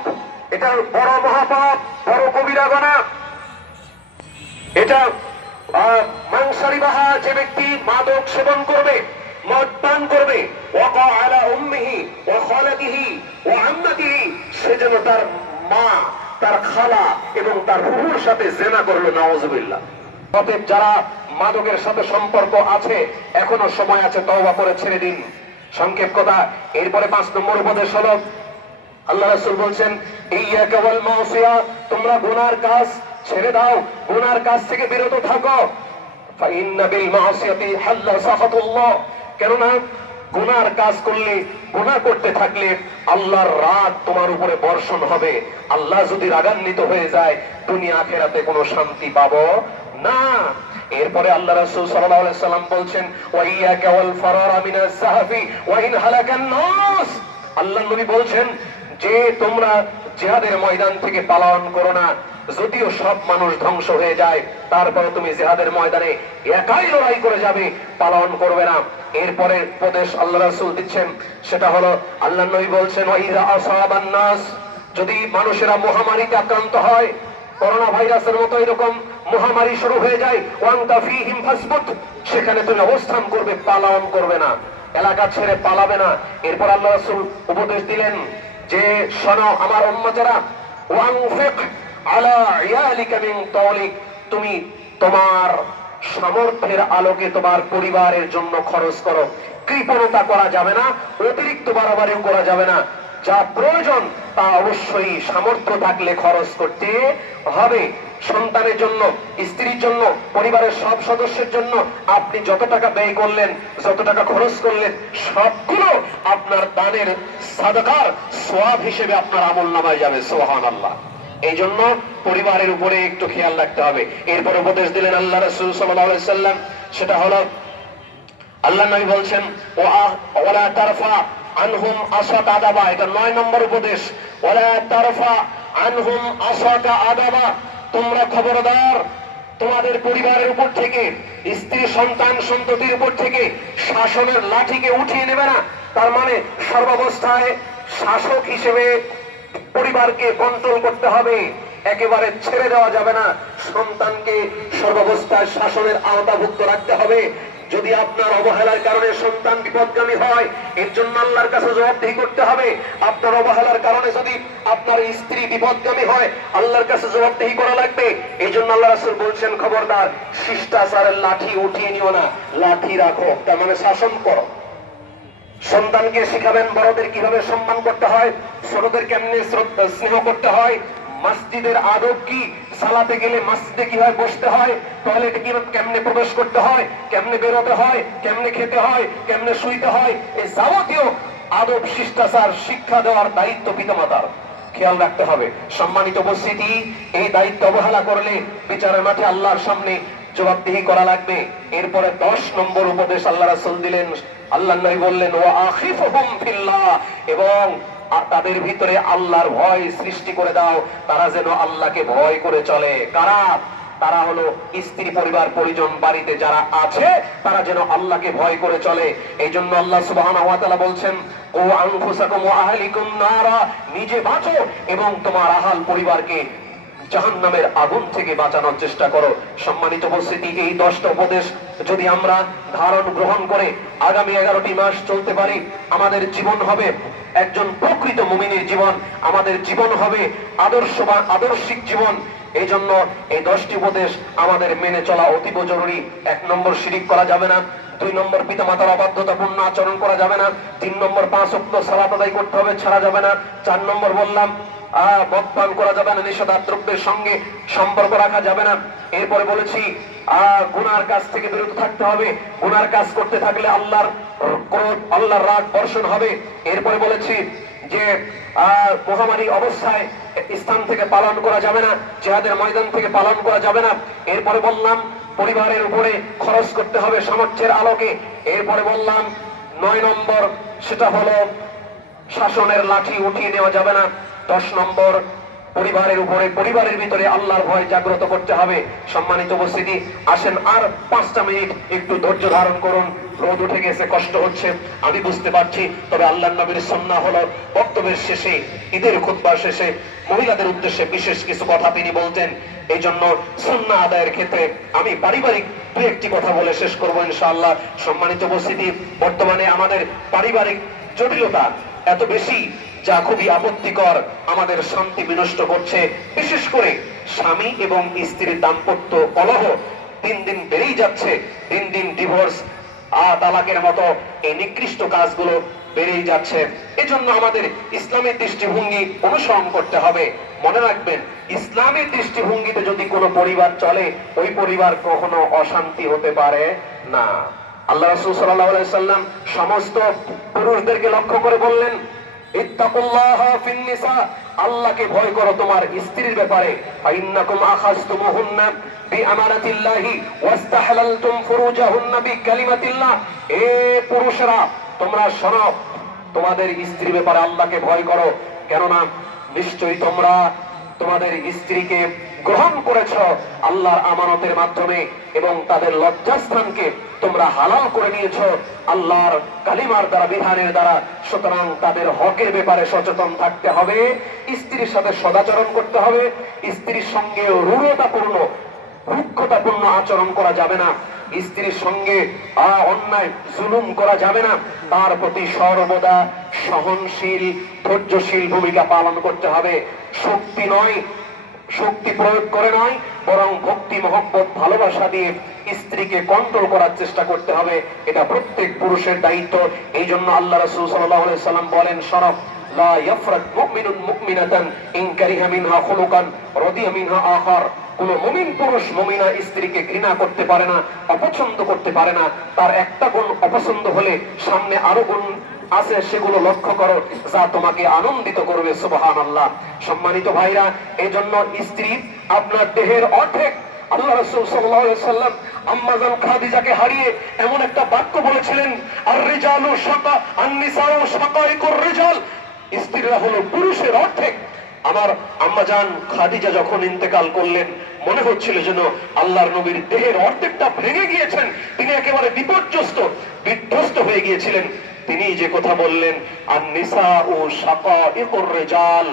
এটা বড় মহাপাপ, বড় কবিরা গুনাহ। এটা মাংসারিবাহা, যে ব্যক্তি মাদক সেবন করবে, মদ পান করবে, ওয়াকা আলা উম্মিহি ওয়া খালাতিহি ওয়া আম্মাতিহি, সে যেন তার মা, তার খালা এবং তার ফুফুর সাথে জিনা করলো, নাউযুবিল্লাহ। অতএব যারা মাদকের সাথে সম্পর্ক আছে, এখনো সময় আছে, তওবা করে ছেড়ে দিন। সংক্ষেপ কথা। এরপরে 5 নম্বর উপদেশ হলো, আল্লাহ রাসূল বলছেন, ইয়্যাকা ওয়াল মাসিয়া, তোমরা গুনার কাজ ছেড়ে দাও, গুনার কাজ থেকে বিরত থাকো। ফাইন্না বিল মাসিয়াতি হাল্লা সাখাতুল্লাহ, কেননা গুনার কাজ করলে, গুনাহ করতে থাকলে আল্লাহর রাগ তোমার উপরে বর্ষণ হবে। আল্লাহ যদি রাগান্বিত হয়ে যায়, দুনিয়া আখিরাতে কোনো শান্তি পাবো না। এরপরে আল্লাহ রাসূল সাল্লাল্লাহু আলাইহি সাল্লাম বলছেন, ওয়া ইয়্যাকা ওয়াল ফারারা মিনাজ যাহাফি ওয়া ইন হালাকান নাস, আল্লাহ নবী বলছেন যে তোমরা জিহাদের ময়দান থেকে পালায়ন করো না। যদিও সব মানুষ ধ্বংস হয়ে যায়, তারপরে তুমি জিহাদের ময়দানে একাই লড়াই করে যাবে, পালায়ন করবে না। এরপরে উপদেশ আল্লাহ রাসূল দিচ্ছেন, সেটা হলো আল্লাহ নবী বলছেন, ওয়াইদা আসাবান নাস, যদি মানুষেরা মহামারীতে আক্রান্ত হয়, করোনা ভাইরাসের মতো এরকম মহামারী শুরু হয়ে যায়, ওয়ান্তা ফীহিম ফাসবুত, সেখানে তুমি অবস্থান করবে, পালায়ন করবে না, এলাকা ছেড়ে পালাবে না। এরপর আল্লাহ রাসূল উপদেশ দিলেন যে শোনো আমার উম্মতেরা, ওয়ানফিক আলা ইয়ালিকা মিন তাওলিক, তুমি তোমার সামর্থ্যের আলোকে তোমার পরিবারের জন্য খরচ করো। কৃপণতা করা যাবে না, অতিরিক্ত বাড়াবাড়িও করা যাবে না। যা প্রয়োজন তা অবশ্যই সামর্থ্য থাকলে খরচ করতে হবে। সন্তানের জন্য, স্ত্রীর জন্য, পরিবারের সব সদস্যের জন্য আপনি যত টাকা ব্যয় করলেন, যত টাকা খরচ করলেন, সবগুলো আপনার দানের সাদাকার সওয়াব হিসেবে আপনার আমলনামায় যাবে। সুবহানাল্লাহ। এই জন্য পরিবারের উপরে একটু খেয়াল রাখতে হবে। এরপর উপদেশ দিলেন আল্লাহ রাসূল সাল্লাল্লাহু আলাইহি সাল্লাম, সেটা হলো আল্লাহ নবী বলছেন, ওয়ালা তারফা আনহুম আসাকা আদাবা, এটা 9 নম্বর উপদেশ। ওয়ালা তারফা আনহুম আসাকা আদাবা, তোমরা খবরদার তোমাদের পরিবারের উপর থেকে, স্ত্রী সন্তান সন্ততির উপর থেকে শাসনের লাঠিকে উঠিয়ে নেবে না। তার মানে সর্বাবস্থায় শাসক হিসেবে পরিবারকে কন্ট্রোল করতে হবে, একেবারে ছেড়ে দেওয়া যাবে না। সন্তানকে সর্বাবস্থায় শাসনের আওতাভুক্ত রাখতে হবে। যদি আপনার অবহেলার কারণে সন্তান বিপদগামী হয়, এর জন্য আল্লাহর কাছে জবাবদিহি করতে হবে। আপনার অবহেলার কারণে যদি আপনার স্ত্রী বিপদগামী হয়, আল্লাহর কাছে জবাবদিহি করা লাগবে। এই জন্য আল্লাহ রাসূল বলছেন, খবরদার শিষ্টাচারের লাঠি উঠিয়ে নিও না, লাঠি রাখো, তার মানে শাসন করো। সন্তানকে শিখাবেন বড়দের কিভাবে সম্মান করতে হয়, ছোটদের কেমনে স্নেহ করতে হয়, মসজিদের আদব কি, সালাতে গেলে মসজিদে কিভাবে বসতে হয়, টয়লেটে কিভাবে কেমনে প্রবেশ করতে হয়, কেমনে বেরোতে হয়, কেমনে খেতে হয়, কেমনে শুইতে হয়, এই যাবতীয় আদব শিষ্টাচার শিক্ষা দেওয়ার দায়িত্ব পিতামাতার, খেয়াল রাখতে হবে। সম্মানিত উপস্থিতি, এই দায়িত্ব অবহেলা করলে বিচারের মাঠে আল্লাহর সামনে জবাবদিহি করা লাগবে। এরপরে 10 নম্বর উপদেশ আল্লাহ রাসূল দিলেন, আল্লাহ নবী বললেন, ওয়া আখিফুহুম ফিল্লাহ, এবং তাদের ভিতরে আল্লাহর ভয় সৃষ্টি করে দাও, তারা যেন আল্লাহকে ভয় করে চলে। কারা? তারা হলো স্ত্রী, পরিবার, পরিজন, বাড়িতে যারা আছে, তারা যেন আল্লাহকে ভয় করে চলে। এই জন্য আল্লাহ সুবহানাহু ওয়া তাআলা বলছেন, ও আনফুসাকুম ওয়া আহলিকুম নারা, নিজে বাঁচো এবং তোমার আহাল পরিবারকে জাহান্নামের আগুন থেকে বাঁচানোর চেষ্টা করো। সম্মানিত উপস্থিতি, এই 10টা উপদেশ যদি আমরা ধারণ গ্রহণ করে আগামী 11টি মাস চলতে পারি, আমাদের জীবন হবে একজন প্রকৃত মুমিনের জীবন, আমাদের জীবন হবে আদর্শবান, আদর্শিক জীবন। এই জন্য এই 10টি উপদেশ আমাদের মেনে চলা অতীব জরুরি। 1 নম্বর শিরিক করা যাবে না, 2 নম্বর পিতামাতার অবাধ্যতাপূর্ণ আচরণ করা যাবে না, 3 নম্বর 5 ওয়াক্ত সালাত আদায় করতে হবে, ছাড়া যাবে না, 4 নম্বর বললাম মদ পান করা যাবে না, নিষিদ্ধ দ্রব্যের সঙ্গে সম্পর্ক রাখা যাবে না। এরপরে বলেছি গুনার কাজ থেকে বিরত থাকতে হবে, গুনার কাজ করতে থাকলে আল্লাহর ক্রোধ, আল্লাহর রাগ বর্ষণ হবে। এরপরে বলেছি যে মহামারী অবস্থায় স্থান থেকে পালন করা যাবে না, জিহাদের ময়দান থেকে পালন করা যাবে না। এরপরে বললাম পরিবারের উপরে খরচ করতে হবে সামর্থ্যের আলোকে। এরপরে বললাম 9 নম্বর, সেটা হলো শাসনের লাঠি উঠিয়ে নেওয়া যাবে না। 10 নম্বর, পরিবারের উপরে, পরিবারের ভিতরে আল্লাহর ভয় জাগ্রত করতে হবে। সম্মানিত উপস্থিতি, আসেন আর 5টা মিনিট একটু ধৈর্য ধারণ করুন। রোদ উঠে গেছে, কষ্ট হচ্ছে, আমি বুঝতে পারছি। তবে আল্লাহর নবীর সুন্নাহ হলো বক্তব্যের শেষে, ঈদের খুতবার শেষে মহিলাদের উদ্দেশ্যে বিশেষ কিছু কথা তিনি বলতেন। এই জন্য সুন্নাহ আদায়ের ক্ষেত্রে আমি পারিবারিক দু একটি কথা বলে শেষ করবো ইনশাআল্লাহ। সম্মানিত উপস্থিতি, বর্তমানে আমাদের পারিবারিক জটিলতা এত বেশি, যা খুবই আপত্তিকর, আমাদের শান্তি বিনষ্ট করছে। বিশেষ করে স্বামী এবং স্ত্রীর দাম্পত্য কলহ দিন দিন বেড়েই যাচ্ছে। দিন দিন ডিভোর্স, তালাকের মতো এই নিকৃষ্ট কাজগুলো বেড়েই যাচ্ছে। এজন্য আমাদের ইসলামের দৃষ্টিভঙ্গি অনুসরণ করতে হবে। মনে রাখবেন, ইসলামের দৃষ্টিভঙ্গিতে যদি কোনো পরিবার চলে, ওই পরিবার কখনো অশান্তি হতে পারে না। আল্লাহ রাসূল সাল্লাল্লাহু আলাইহি সাল্লাম সমস্ত পুরুষদেরকে লক্ষ্য করে বললেন, ইত্তাকুল্লাহা ফিন নিসা, আল্লাহকে ভয় করো তোমার স্ত্রীর ব্যাপারে। ফাইন্নাকুম আখাযতুমুহুন্না বিআমানাতিল্লাহি ওয়াস্তাহলালতুম ফুরুজাহুন্না বিকালিমাতিল্লাহ। এ পুরুষরা, তোমরা শোনো, তোমাদের স্ত্রীর ব্যাপারে আল্লাহকে ভয় করো, কেননা নিশ্চয়ই তোমরা তোমাদের স্ত্রীকে গ্রহণ করেছ আল্লাহর আমানতের মাধ্যমে, এবং তাদের লজ্জাস্থানকে তোমরা হালাল করে নিয়েছ আল্লাহর কালিমার দ্বারা, বিধানের দ্বারা। সুতরাং তাদের হকের ব্যাপারে সচেতন থাকতে হবে। স্ত্রীর সাথে সদাচরণ করতে হবে। স্ত্রীর সঙ্গে রুক্ষতাপূর্ণ আচরণ করা যাবে না। স্ত্রীর সঙ্গে অন্যায় জুলুম করা যাবে না। তার প্রতি সর্বদা সহনশীল, ধৈর্যশীল ভূমিকা পালন করতে হবে। শক্তি প্রয়োগ করে নয়, বরং ভক্তি, মহব্বত, ভালোবাসা দিয়ে স্ত্রীকে কন্ট্রোল করার চেষ্টা করতে হবে। এটা প্রত্যেক পুরুষের দায়িত্ব। এই জন্য আল্লাহ রাসূল সাল্লাল্লাহু আলাইহি সাল্লাম বলেন, শরফ লা ইয়াফরাক মুমিনুন মুমিনাতান ইন কারিহা মিনহা খুলুকান রাদিয়া মিনহা আখার। কোন মুমিন পুরুষ মুমিনা স্ত্রীকে ঘৃণা করতে পারে না, অপছন্দ করতে পারে না। তার একটা গুণ অপছন্দ হলে সামনে আরো গুণ আছে, সেগুলো লক্ষ্য করো, যা তোমাকে আনন্দিত করবে। সুবহানাল্লাহ। সম্মানিত ভাইরা, এই জন্য স্ত্রী আপনার দেহের অর্ধেক। আল্লাহ রাসূল সাল্লাল্লাহু আলাইহি সাল্লাম আম্মা জান খাদিজাকে হারিয়ে এমন একটা বাক্য বলেছিলেন, আর রিজালু শাকা আন-নিসাউ শাকাইকুর রিজাল। স্ত্রীরা হলো পুরুষের অর্ধেক। আমার আম্মা জান খাদিজা যখন ইন্তেকাল করলেন, মনে হচ্ছিল যেন আল্লাহর নবীর দেহের অর্ধেকটা ভেঙে গিয়েছেন। তিনি একেবারে বিধ্বস্ত হয়ে গিয়েছিলেন। তিনি যে কথা বললেন, আন-নিসাউ শাকাইকুর রিজাল,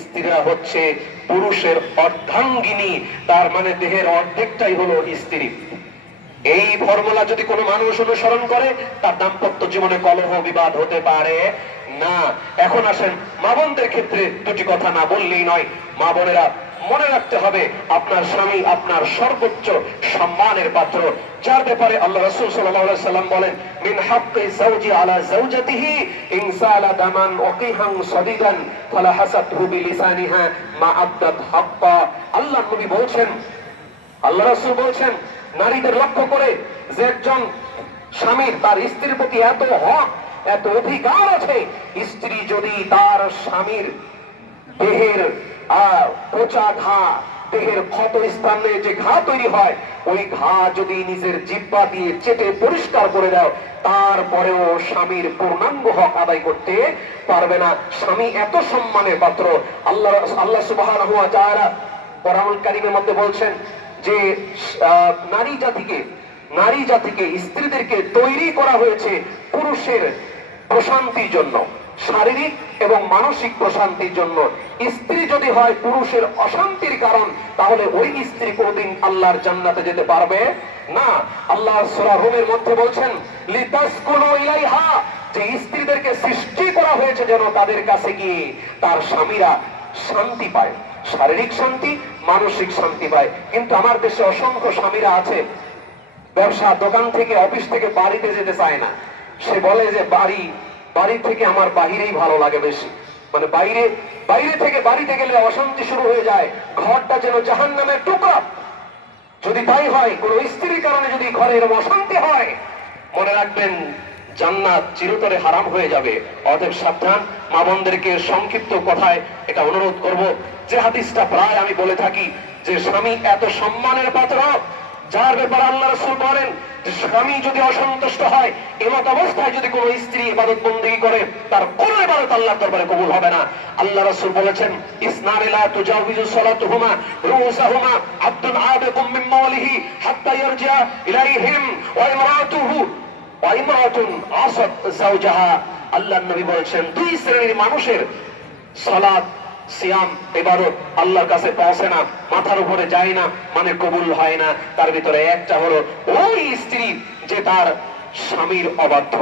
স্ত্রীরা হচ্ছে পুরুষের অর্ধাঙ্গিনী। তার মানে দেহের অর্ধেকটাই হলো স্ত্রী। এই ফর্মুলা যদি কোনো মানুষ অনুসরণ করে, তার দাম্পত্য জীবনে কলহ বিবাদ হতে পারে না। এখন আসেন মা বোনদের ক্ষেত্রে দুটি কথা না বললেই নয়। মা বোনেরা, মনে রাখতে হবে, আপনার স্বামী আপনার সর্বোচ্চ সম্মানের পাত্র, যার ব্যাপারে আল্লাহ রাসূল সাল্লাল্লাহু আলাইহি সাল্লাম বলেন, মিন হাক্কি যাওজি আলা যাওজাতিহি ইন সালা দামান ওয়াকিহান সাদিদান ফালা হাসাতহু বিলিসানিহা মা আদ্দাত হাক্কা। আল্লাহ নবী বলছেন, আল্লাহ রাসূল বলছেন, নারীদের লক্ষ্য করে, যে একজন স্বামীর তার স্ত্রীর প্রতি এত হক, এত অধিকার আছে, স্ত্রী যদি তার স্বামীর দেহের পচা ঘা, দেহের ক্ষত স্থানে যে ঘা তৈরি হয়, ওই ঘা যদি নিজের জিহ্বা দিয়ে চেটে পরিষ্কার করে দাও, তারপরেও স্বামীর পূর্ণাঙ্গ হক আদায় করতে পারবে না। স্বামী এত সম্মানের পাত্র। আল্লাহ সুবহানাহু ওয়া তাআলা কোরআনুল কারীমের মধ্যে বলছেন যে নারী জাতিকে স্ত্রীদেরকে তৈরি করা হয়েছে পুরুষের প্রশান্তির জন্য, শারীরিক এবং মানসিক প্রশান্তির জন্য। স্ত্রী যদি হয় পুরুষের অশান্তির কারণ, তাহলে ওই স্ত্রী কোনদিন আল্লাহর জান্নাতে যেতে পারবে না। আল্লাহ সূরা রুমের মধ্যে বলছেন, লিতাসকুনু ইলাইহা, যে স্ত্রীদেরকে সৃষ্টি করা হয়েছে যেন তাদের কাছে গিয়ে তার স্বামীরা শান্তি পায়, শারীরিক শান্তি, মানসিক শান্তি পায়। কিন্তু আমার দেশে অসংখ্য স্বামীরা আছে, ব্যবসা, দোকান থেকে, অফিস থেকে বাড়িতে যেতে চায় না। সে বলে যে বাড়ি থেকে আমার বাহিরেই ভালো লাগে বেশি। মানে বাইরে থেকে বাড়িতে গেলে অশান্তি শুরু হয়ে যায়, ঘরটা যেন জাহান্নামের টুকরা। যদি তাই হয়, কোন স্ত্রীর কারণে যদি ঘরে এরকম অশান্তি হয়, মনে রাখবেন জান্নাত চিরতরে হারাম হয়ে যাবে। অতএব সাবধান। মা বোনদেরকে সংক্ষিপ্ত কথায় এটা অনুরোধ করব, যে হাদিসটা প্রায় আমি বলে থাকি, যে স্বামী এত সম্মানের পাত্র, যার ব্যাপারে আল্লাহ রাসূল বলেন, স্বামী যদি অসন্তুষ্ট হয়, এমত অবস্থায় যদি কোনো স্ত্রী ইবাদত বন্দেগী করে, তার কোন ইবাদত আল্লাহর দরবারে কবুল হবে না। আল্লাহ রাসূল বলেছেন, ইসনানি লা তুজাউযু সালাতুহুমা রুসাহুমা আব্দুন আবিকুম মিন মাওলিহি হাত্তা ইয়ারজিআ ইলাইহিম ওয়া ইমরাতুন আসত যাওজাহা। আল্লাহর নবী বলেছেন, দুই শ্রেণীর মানুষের সালাত, সিয়াম, ইবাদত আল্লাহর কাছে পৌঁছে না, মাথার উপরে যায় না, মানে কবুল হয় না। তার ভিতরে একটা হলো ওই স্ত্রী যে তার স্বামীর অবাধ্য।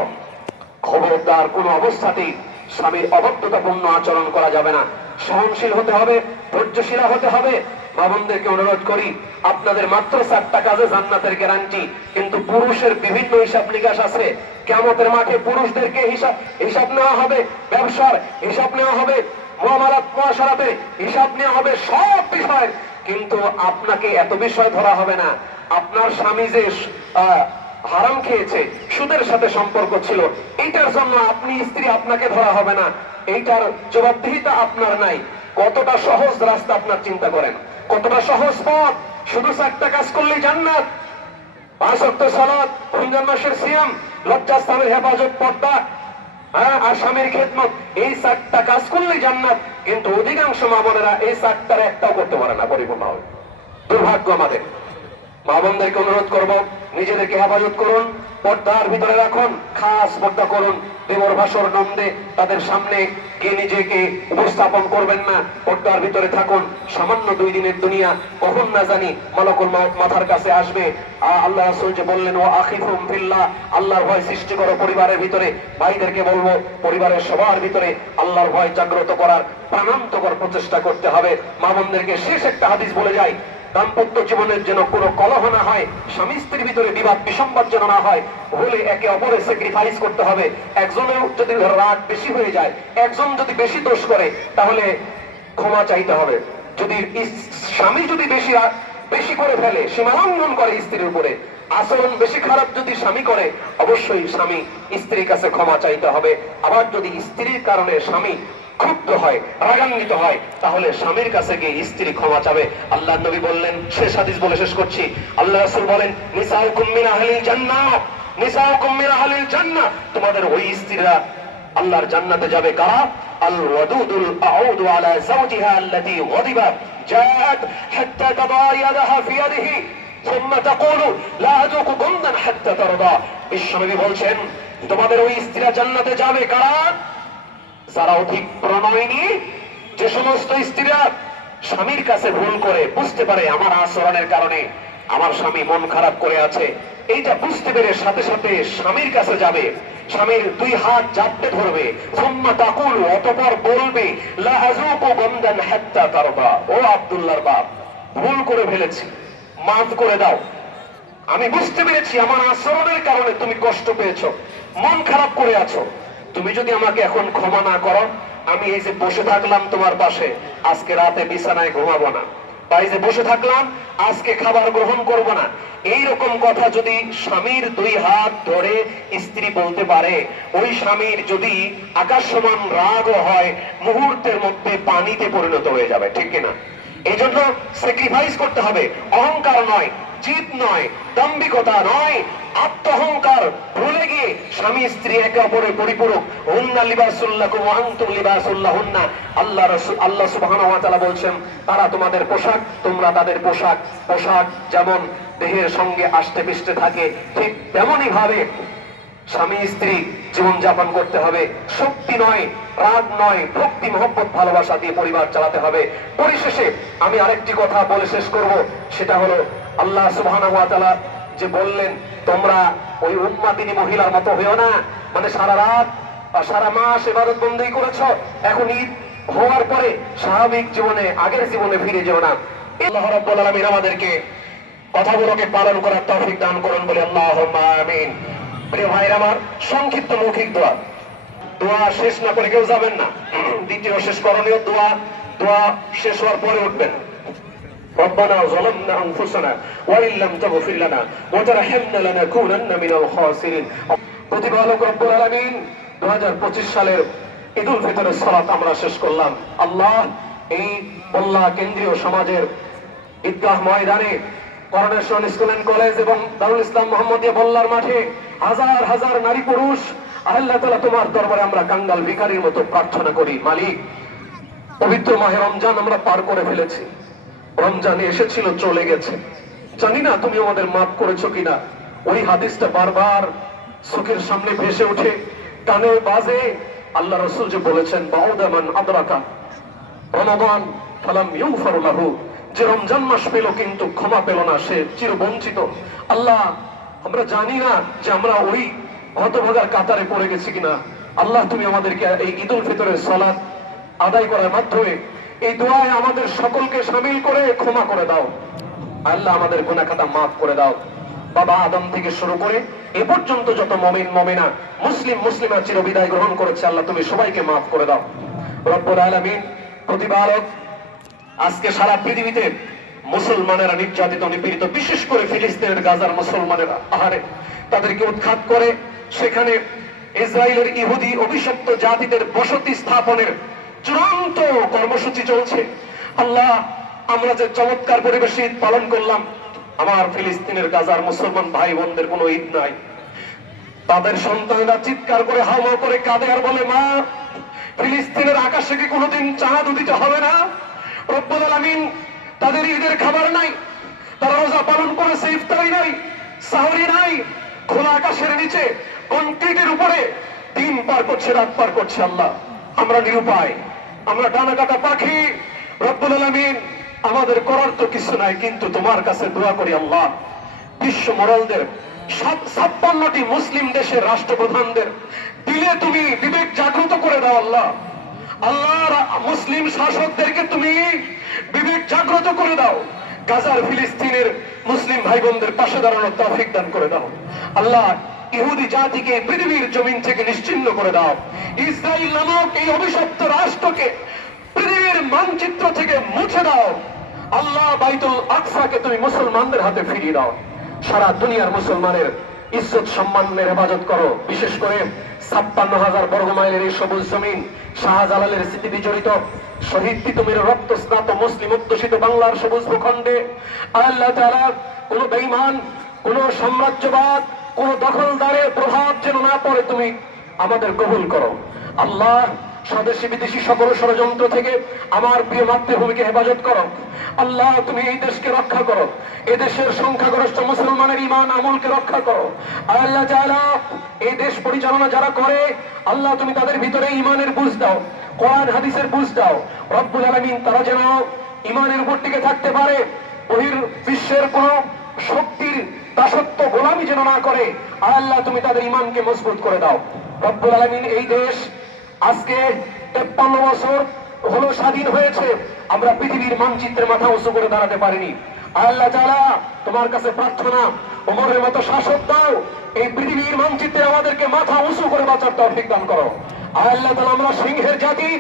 খবরদার, কোন অবস্থাতেই স্বামীর অবাধ্যতাপূর্ণ আচরণ করা যাবে না। সহনশীল হতে হবে, ধৈর্যশীলা হতে হবে। বাবনদেরকে অনুরোধ করি, আপনাদের মাত্র 4টা কাজে জান্নাতের গ্যারান্টি, কিন্তু পুরুষের বিভিন্ন হিসাব নিকাশ আছে। কিয়ামতের মাঠে পুরুষদেরকে হিসাব নেওয়া হবে, ব্যবসার হিসাব নেওয়া হবে, মুআমালাত মুআশারাতে হিসাব নেওয়া হবে, সব বিষয়। কিন্তু আপনাকে এত বিষয় ধরা হবে না। আপনার স্বামী যে হারাম খেয়েছে, সুদের সাথে সম্পর্ক ছিল, এইটার জন্য আপনি স্ত্রী আপনাকে ধরা হবে না। এইটার জবাবদিহিতা আপনার নাই। কতটা সহজ রাস্তা আপনার চিন্তা করেন, কতটা সহজ পথ। শুধু 4টা কাজ করলেই জান্নাত। 5 ওয়াক্ত সালাত, রমজান মাসের সিয়াম, লজ্জাস্থানের হেফাজত, পর্দা, আর স্বামীর খেদমত, এই 4টা কাজ করলেই জান্নাত। কিন্তু অধিকাংশ মা বোনেরা এই 4টার একটাও করতে পারে না পরিপূর্ণ হবে। দুর্ভাগ্য আমাদের। মা বোনদেরকে অনুরোধ করব, নিজেদেরকে হেফাজত করুন, পর্দার ভিতরে রাখুন, খাস পর্দা করুন। দেবর ভাসর নন্দে তাদের সামনে গিয়ে নিজেকে উপস্থাপন করবেন না, পর্দার ভিতরে থাকুন। সামান্য 2 দিনের দুনিয়া, কখন না জানি মালাকুল মউত মাথার কাছে আসবে। আল্লাহ রাসূল যে বললেন, ও আখিফুম ফিল্লাহ, আল্লাহর ভয় সৃষ্টি করো পরিবারের ভিতরে। ভাইদেরকে বলবো, পরিবারের সবার ভিতরে আল্লাহর ভয় জাগ্রত করার প্রাণান্তকর প্রচেষ্টা করতে হবে। মা বোনদেরকে শেষ একটা হাদিস বলে যায়, দাম্পত্য জীবনের যেন কোনো কলহ না হয়, স্বামী স্ত্রীর ভিতরে বিবাদ বিসম্বাদ যেন না হয়, হলে একে অপরের স্যাক্রিফাইস করতে হবে। একজনের যদি রাগ বেশি হয়ে যায়, একজন যদি বেশি দোষ করে, তাহলে ক্ষমা চাইতে হবে। যদি স্বামী যদি বেশি করে ফেলে, সীমালঙ্ঘন করে স্ত্রীর উপরে, আচরণ বেশি খারাপ যদি স্বামী করে, অবশ্যই স্বামী স্ত্রীর কাছে ক্ষমা চাইতে হবে। আবার যদি স্ত্রীর কারণে স্বামী ক্ষুব্ধ হয়, রাগান্বিত হয়, তাহলে স্বামীর কাছে গিয়ে স্ত্রী ক্ষমা চাবে। আল্লাহ নবী বললেন, শেষ হাদিস বলে শেষ করছি, আল্লাহ রাসূল বলেন, নিসাউকুম মিন আহলিল জান্নাহ, নিসাউকুম মিন আহলিল জান্নাহ, তোমাদের ওই স্ত্রীরা আল্লাহর জান্নাতে যাবে। কারা? আল ওয়াদুদুল আউদু আলা যাওজিহা আল্লাতী গাদিবা জাআত হাত্তা তাবায়াদাহা ফি ইয়াদিহি সুম্মা তাকুলু লা আযুকু গুমদান হাত্তা তারদা। বিশ্বনবী বলছেন, তোমাদের ওই স্ত্রীরা জান্নাতে যাবে। কারা? যারা অধিক প্রণয়িনী, যে সমস্ত স্ত্রীরা স্বামীর কাছে ভুল করে বুঝতে পারে আমার আচরণের কারণে আমার স্বামী মন খারাপ করে আছে, এইটা বুঝতে পেরে সাথে সাথে স্বামীর কাছে যাবে, স্বামীর 2 হাত জাপটে ধরবে, সুম্মা তাকুলু, অতঃপর বলবে, লা আযুকু গুমদান হাত্তা তারদা, ও আব্দুল্লাহর বাপ, ভুল করে ফেলেছি, মাফ করে দাও। আমি বুঝতে পেরেছি আমার আচরণের কারণে তুমি কষ্ট পেয়েছো, মন খারাপ করে আছো। তুমি যদি আমাকে এখন ক্ষমা না করো, আমি এই যে বসে থাকলাম তোমার পাশে, আজকে রাতে বিছানায় ঘুমাবো না, বা এই যে বসে থাকলাম আজকে খাবার গ্রহণ করব না। এইরকম কথা যদি স্বামীর 2 হাত ধরে স্ত্রী বলতে পারে, ওই স্বামীর যদি আকাশ সমান রাগও হয়, মুহূর্তের মধ্যে পানিতে পরিণত হয়ে যাবে, ঠিক কিনা? এই জন্য স্যাক্রিফাইস করতে হবে। অহংকার নয়, জিদ নয়, দাম্ভিকতা নয়, আত্মহংকার ভুলে গিয়ে স্বামী স্ত্রী একে অপরের পরিপূরক। হুন্না লিবাসুল লাকুম ওয়া আনতুম লিবাসুল লাহুন্না। আল্লাহ সুবহানাহু ওয়া তাআলা বলছেন, তারা তোমাদের পোশাক, তোমরা তাদের পোশাক। পোশাক যেমন দেহের সঙ্গে আষ্টে পৃষ্ঠে থাকে, ঠিক তেমনি ভাবে স্বামী স্ত্রী জীবন যাপন করতে হবে। শক্তি নয়, রাগ নয়, ভক্তি মহব্বত ভালোবাসা দিয়ে পরিবার চালাতে হবে। পরিশেষে আমি আরেকটি কথা বলে শেষ করব, সেটা হলো আল্লাহ সুবহানাহু ওয়া তাআলা যে বললেন, তোমরা ওই উম্মাতিনী মহিলার মতো হইও না, মানে সারা রাত সারা মাস ইবাদত বন্দেগী করেছো, এখন ঈদ হওয়ার পরে স্বাভাবিক জীবনে, আগের জীবনে ফিরে যেও না। আল্লাহ রাব্বুল আলামিন আমাদেরকে কথাগুলোকে পালন করার তৌফিক দান করুন বলে আল্লাহুম্মা আমিন। প্রিয় ভাইরা আমার, সংক্ষিপ্ত মৌখিক দোয়া, দোয়া শেষ না করে কেউ যাবেন না। দ্বিতীয় শেষ করণীয় দোয়া, দোয়া শেষ হওয়ার পরে উঠবেন। ربنا ظلمنا أنفسنا وإن لم تغفر لنا وترحمنا لنكونن من الخاسرين। প্রতিপালক রব্বুল আলামিন, 2025 সালের ঈদুল ফিতরের সালাত আমরা শেষ করলাম। আল্লাহ, এই বল্লা কেন্দ্রীয় সমাজের ঈদগাহ ময়দানে করোনেশন স্কুল এন্ড কলেজ এবং দারুল ইসলাম মোহাম্মদিয়া বল্লার মাঠে হাজার হাজার নারী পুরুষ আল্লাহ তাআলা তোমার দরবারে আমরা কাঙ্গাল ভিখারির মতো প্রার্থনা করি, মালিক পবিত্র মাহে রমজান আমরা পার করে ফেলেছি, রমজান এসেছিল চলে গেছে, জানি না তুমি আমাদের মাফ করেছো কিনা। ওই হাদিসটা বারবার চোখের সামনে ভেসে ওঠে, কানে বাজে। আল্লাহ রাসূল যে বলেছেন বাউদামান আদরাকা রমাদান ফালাম ইউগফার লাহু, যে রমজান মাস পেল কিন্তু ক্ষমা পেল না, সে চিরবঞ্চিত। আল্লাহ আমরা জানি না যে আমরা ওই হতভাগার কাতারে পড়ে গেছি কিনা। আল্লাহ তুমি আমাদেরকে এই ঈদ উল ফিতরের সালাত আদায় করার মাধ্যমে এই দোয়ায় আমাদের সকলকে শামিল করে ক্ষমা করে দাও। আল্লাহ আমাদের গুনাহ খাতা মাফ করে দাও। বাবা আদম থেকে শুরু করে এ পর্যন্ত যত মুমিন মুমিনা মুসলিম মুসলিমা চিরবিদায় গ্রহণ করেছে, আল্লাহ তুমি সবাইকে মাফ করে দাও। রব্বুল আলামিন প্রতিপালক, আজকে সারা পৃথিবীতে মুসলমানেরা নির্যাতিত নিপীড়িত, বিশেষ করে ফিলিস্তিনের গাজার মুসলমানেরা আহারে তাদেরকে উৎখাত করে সেখানে ইসরায়েলের ইহুদি অভিশপ্ত জাতিদের বসতি স্থাপনের চূড়ান্ত কর্মসূচি চলছে। আল্লাহ আমরা যে চমৎকার পরিবেশে ঈদ পালন করলাম, আমার ফিলিস্তিনের গাজার মুসলমান ভাই বোনদের কোনো ঈদ নাই। তাদের সন্তানরা চিৎকার করে হাওয়া করে কাঁদে আর বলে, মা ফিলিস্তিনের আকাশে কি কোনোদিন চাঁদ উদিত হবে না? রব্বুল আলামিন তাদের ঈদের খাবার নাই, তারা রোজা পালন করেছে, ইফতারি নাই, সাহরি নাই, খোলা আকাশের নিচে কংক্রিটের উপরে দিন পার করছে, রাত পার করছে। আল্লাহ আমরা নিরুপায়, আমরা ডানা কাটা পাখি। রব্বুল আলামিন আমাদের করার তো কিছু নাই, কিন্তু তোমার কাছে দোয়া করি আল্লাহ বিশ্ব মোরালদের 56টি মুসলিম দেশের রাষ্ট্রপ্রধানদের দিলে তুমি বিবেক জাগ্রত করে দাও। আল্লাহ আল্লাহ মুসলিম শাসকদেরকে তুমি বিবেক জাগ্রত করে দাও। গাজার ফিলিস্তিনের মুসলিম ভাই বোনদের পাশে দাঁড়ানোর তৌফিক দান করে দাও। আল্লাহ ইহুদি জাতিকে পৃথিবীর জমিন থেকে নিশ্চিহ্ন করে দাও। ইসরায়েল নামক এই অভিশপ্ত রাষ্ট্রকে পৃথিবীর মানচিত্র থেকে মুছে দাও। আল্লাহ বাইতুল আকসাকে তুমি মুসলমানদের হাতে ফিরিয়ে দাও। সারা দুনিয়ার মুসলমানের ইজ্জত সম্মানের হেফাজত করো। বিশেষ করে 56,000 বর্গ মাইলের এই সবুজ জমিন, শাহজালালের স্মৃতি বিজড়িত শহীদ তিতুমির রক্ত স্নাত মুসলিম অধ্যুষিত বাংলার সবুজ ভূখণ্ডে আল্লাহ তাআলা কোন বেঈমান, কোন সাম্রাজ্যবাদ, কোন দখলদারের প্রভাব যেন না পড়ে তুমি আমাদের কবুল করো। আল্লাহ স্বদেশী বিদেশি সকল ষড়যন্ত্র থেকে আমার প্রিয় মাতৃভূমিকে হেফাজত করো। আল্লাহ তুমি এই দেশকে রক্ষা করো, এদেশের সংখ্যাগরিষ্ঠ মুসলমানের ঈমান আমলকে রক্ষা করো। আল্লাহ তাআলা এই দেশ পরিচালনা যারা করে, আল্লাহ তুমি তাদের ভিতরে ঈমানের বুঝ দাও, কোরআন হাদিসের বুঝ দাও। রব্বুল আলামিন তারা যেন ঈমানের উপর টিকে থাকতে পারে, বহির বিশ্বের কোন শক্তির দাসত্ব গোলামি যেন না করে। আল্লাহ তুমি তাদের ঈমানকে মজবুত করে দাও। রব্বুল আলামিন এই দেশ আজকে 53 বছর হলো স্বাধীন হয়েছে, আমরা পৃথিবীর মানচিত্রে মাথা উঁচু করে দাঁড়াতে পারিনি। আল্লাহ তাআলা তোমার কাছে প্রার্থনা, ওমরের মতো শাসক দাও, এই পৃথিবীর মানচিত্রে আমাদেরকে মাথা উঁচু করে বাঁচার তৌফিক দান করো। আল্লাহ তাআলা আমরা সিংহের জাতি,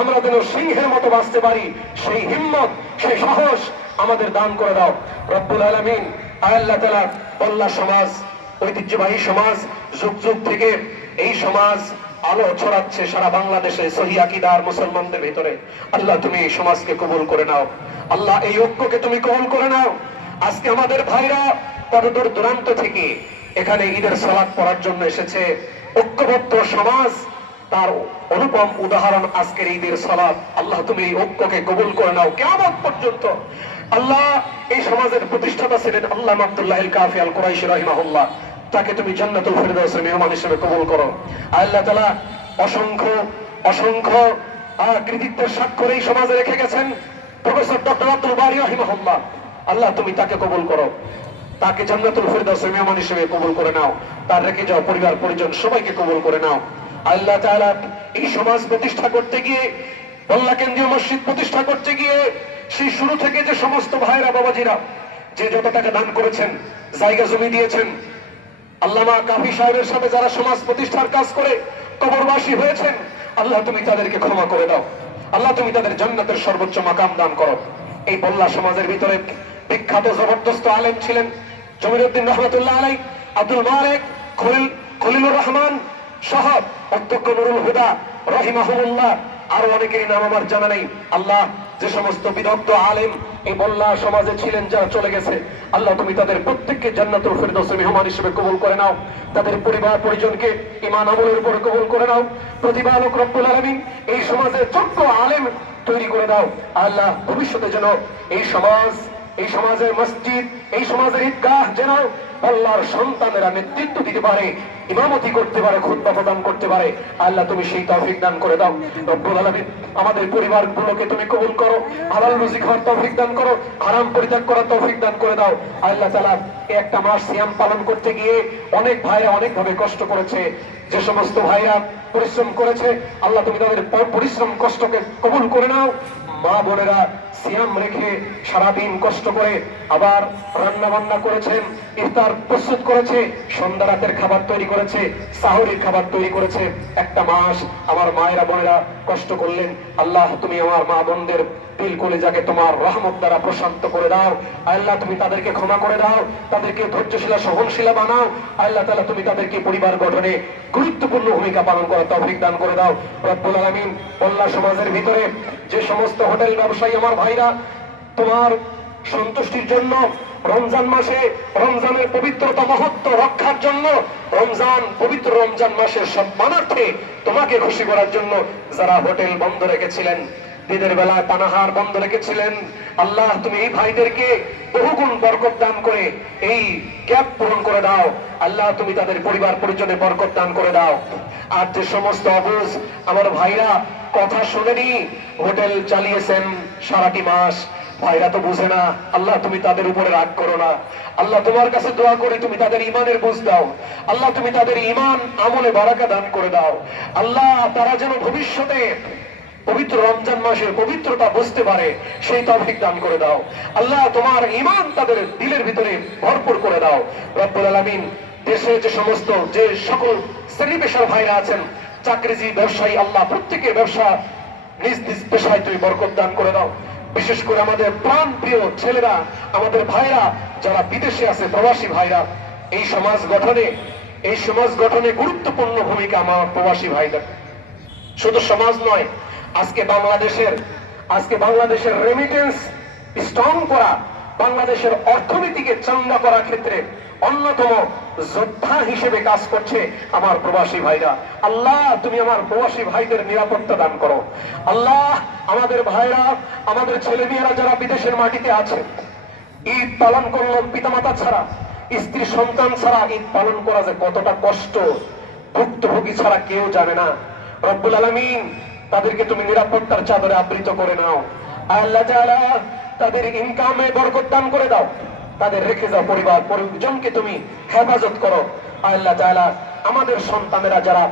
আমরা যেন সিংহের মতো বাঁচতে পারি, সেই হিম্মত সেই সাহস আমাদের দান করে দাও। রব্বুল আলামিন আল্লাহ তাআলা বল্লা সমাজ, ঐতিহ্যবাহী সমাজ, যুগ যুগ থেকে এই সমাজ আলো ছড়াচ্ছে সারা বাংলাদেশে সহিহ আকীদার মুসলমানদের ভিতরে। আল্লাহ তুমি এই সমাজকে কবুল করে নাও। আল্লাহ এই ঐক্যকে তুমি কবুল করে নাও। আজকে আমাদের ভাইরা কত দূর দূরান্ত থেকে এখানে ঈদের সালাত পড়ার জন্য এসেছে, ঐক্যবদ্ধ সমাজ তার অনুপম উদাহরণ আজকের ঈদের সালাত। আল্লাহ তুমি এই ঐক্যকে কবুল করে নাও কিয়ামত পর্যন্ত। আল্লাহ এই সমাজের প্রতিষ্ঠাতা ছিলেন আল্লামা আব্দুল্লাহ আল কাফি আল কুরাইশি রাহিমাহুল্লাহ, তাকে তুমি জান্নাতুল ফেরদাউসের মেহমান হিসেবে কবুল করো। আল্লাহ তাআলা অসংখ্য অসংখ্য কৃতিত্বের স্বাক্ষর এই সমাজে রেখে গেছেন প্রফেসর ডক্টর আব্দুল বারী রাহিমাহুল্লাহ। আল্লাহ তুমি তাকে কবুল করো, তাকে জান্নাতুল ফেরদাউসের মেহমান হিসেবে কবুল করে নাও। তার রেখে যাওয়া পরিবার পরিজন সবাইকে কবুল করে নাও। আল্লাহ তাআলা এই সমাজ প্রতিষ্ঠা করতে গিয়ে, বল্লা কেন্দ্রীয় মসজিদ প্রতিষ্ঠা করতে গিয়ে সেই শুরু থেকে যে সমস্ত ভাইরা বাবাজিরা যে যত টাকা দান করেছেন, জায়গা জমি দিয়েছেন, আল্লামা কাফি সাহেবের সাথে যারা সমাজ প্রতিষ্ঠার কাজ করে কবরবাসী হয়েছেন, আল্লাহ তুমি তাদেরকে ক্ষমা করে দাও। আল্লাহ তুমি তাদের জান্নাতের সর্বোচ্চ মাকাম দান করো। এই বল্লা সমাজের ভিতরে বিখ্যাত জবরদস্ত আলেম ছিলেন জমিরউদ্দিন রহমাতুল্লাহ আলাইহি, আব্দুল মালিক, খলিলুর রহমান সহ অধ্যক্ষ নুরুল হুদা রাহিমাহুল্লাহ, আরো অনেকেরই নাম আমার জানা নেই। আল্লাহ, যে সমস্ত বিদগ্ধ আলেম এই বল্লা সমাজে ছিলেন যারা চলে গেছে, আল্লাহ তুমি তাদের প্রত্যেককে জান্নাতুল ফেরদৌসে মেহমান হিসেবে কবুল করে নাও। তাদের পরিবার পরিজনকে ঈমান আমলের উপর কবুল করে নাও। প্রতিপালক রব্বুল আলামিন এই সমাজে যোগ্য আলেম তৈরি করে দাও। আল্লাহ, ভবিষ্যতে যেন এই সমাজ, এই সমাজের মসজিদ, এই সমাজের ঈদগাহ যেন আল্লাহর সন্তানেরা নেতৃত্ব দিতে পারে, ইমামতি করতে পারে, খুতবা প্রদান করতে পারে। আল্লাহ তুমি সেই তৌফিক দান করে দাও রব্বুল আলামিন। আমাদের পরিবারগুলোকে তুমি কবুল করো, হালাল রুজি খাওয়ার তৌফিক দান করো, হারাম পরিত্যাগ করার তৌফিক দান করে দাও। আল্লাহ তাআলা এই একটা মাস সিয়াম পালন করতে গিয়ে অনেক ভাইরা অনেকভাবে কষ্ট করেছে। যে সমস্ত ভাইরা পরিশ্রম করেছে, আল্লাহ তুমি তাদের পরিশ্রম কষ্টকে কবুল করে নাও। মা বোনেরা সিয়াম রেখে সারাদিন কষ্ট করে আবার রান্না বান্না করেছেন, ইফতার প্রস্তুত করেছে, সন্ধ্যা রাতের খাবার তৈরি করেছে, সাহরির খাবার তৈরি করেছে। একটা মাস আমার মায়েরা বোনেরা কষ্ট করলেন। আল্লাহ তুমি আমার মা বোনদের দিল কলিজাকে তোমার রহমত দ্বারা প্রশান্ত করে দাও। আল্লাহ তুমি তাদেরকে ক্ষমা করে দাও, তাদেরকে ধৈর্যশীলা সহনশীলা বানাও। আল্লাহ তাআলা তুমি তাদেরকে পরিবার গঠনে গুরুত্বপূর্ণ ভূমিকা পালন করার তৌফিক দান করে দাও রব্বুল আলামিন। আল্লাহ সমাজের ভিতরে যে সমস্ত হোটেল ব্যবসায়ী আমার ভাইরা তোমার সন্তুষ্টির জন্য রমজান মাসে রমজানের পবিত্রতা মহত্ব রক্ষার জন্য, রমজান পবিত্র রমজান মাসের সম্মানার্থে তোমাকে খুশি করার জন্য যারা হোটেল বন্ধ রেখেছিলেন, দিনের বেলায় পানাহার বন্ধ রেখেছিলেন, আল্লাহ তুমি এই ভাইদেরকে বহুগুণ বরকত দান করে এই গ্যাপ পূরণ করে দাও। আল্লাহ তুমি তাদের পরিবার পরিজনে বরকত দান করে দাও। আর যে সমস্ত অবুঝ আমার ভাইরা কথা শুনেনি হোটেল চালিয়েছেন সারাটি মাস, ভাইরা তো বুঝে না, আল্লাহ তুমি তাদের উপরে রাগ করো না। আল্লাহ তোমার কাছে দোয়া করি তুমি তাদের ইমানের বুঝ দাও। আল্লাহ তুমি তাদের ইমান আমলে বারাকা দান করে দাও। আল্লাহ তারা যেন ভবিষ্যতে পবিত্র রমজান মাসের পবিত্রতা বুঝতে পারে সেই তৌফিক দান করে দাও। আল্লাহ তোমার ঈমান তাদের দিলের ভিতরে ভরপুর করে দাও রব্বুল আলামিন। দেশে যে সমস্ত যে সকল শ্রেণী পেশার ভাইরা আছেন, চাকরিজীবী, ব্যবসায়ী, আল্লাহ প্রত্যেকের ব্যবসা নিজ নিজ পেশায় তুমি বরকত দান করে দাও। বিশেষ করে আমাদের প্রাণ প্রিয় ছেলেরা, আমাদের ভাইরা যারা বিদেশে আছে, প্রবাসী ভাইরা, এই সমাজ গঠনে গুরুত্বপূর্ণ ভূমিকা আমার প্রবাসী ভাইদের। শুধু সমাজ নয়, আজকে বাংলাদেশের রেমিটেন্স স্ট্রং করা, বাংলাদেশের অর্থনীতিকে চাঙ্গা করার ক্ষেত্রে অন্যতম যোদ্ধা হিসেবে কাজ করছে আমার প্রবাসী ভাইরা। আল্লাহ তুমি আমার প্রবাসী ভাইদের নিরাপত্তা দান করো। আল্লাহ আমাদের ভাইরা, আমাদের ছেলে মেয়েরা যারা বিদেশের মাটিতে আছে, ঈদ পালন করলো পিতামাতা ছাড়া, স্ত্রী সন্তান ছাড়া ঈদ পালন করা যে কতটা কষ্ট, ভুক্তভোগী ছাড়া কেউ জানে না। রব্বুল আলামিন তাদেরকে তুমি নিরাপত্তার চাদরে আবৃত করে নাও। আল্লাহ তাআলা তাদের ইনকামে বরকত দান করে দাও, তাদের রেখে যাও পরিবার পরিজনকে তুমি হেফাজত করো। আল্লাহ তাআলা আমাদের সন্তানেরা যারা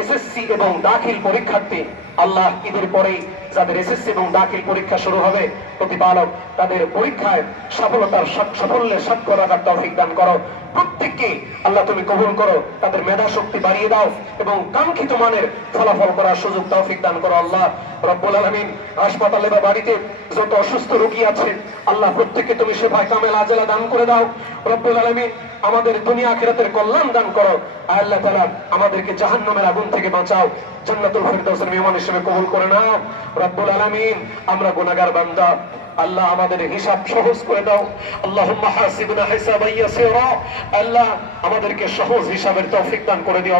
এসএসসি এবং দাখিল পরীক্ষার্থী, আল্লাহ ঈদের পরেই যাদের এসএসসি এবং দাখিল পরীক্ষা শুরু হবে, প্রতিপালক তাদের পরীক্ষায় সাফল্যের স্বাক্ষর রাখার তৌফিক দান করো। প্রত্যেককে আল্লাহ তুমি কবুল করো, তাদের মেধা শক্তি বাড়িয়ে দাও এবং কাঙ্ক্ষিত মানের ফলাফল করার সুযোগ তৌফিক দান করো। আল্লাহ রব্বুল আলামিন হাসপাতালে বা বাড়িতে যত অসুস্থ রোগী আছে, আল্লাহ প্রত্যেককে তুমি সেবায় কামেল আজেলা দান করে দাও। রব্বুল আলামিন আমাদের দুনিয়া আখিরাতের কল্যাণ দান করো। আল্লাহ তাআলা আমাদেরকে জাহান্নামের আগুন থেকে বাঁচাও, জান্নাতুল ফেরদাউসের মেহমান হিসেবে কবুল করে নাও। রব্বুল আলামিন আমরা গুনাহগার বান্দা, আল্লাহ আমাদের হিসাব সহজ করে দাও। আল্লাহুম্মা হাসিবনা হিসাবান ইয়াসিরা, আল্লাহ আমাদেরকে সহজ হিসাবের তৌফিক দান করে দিও।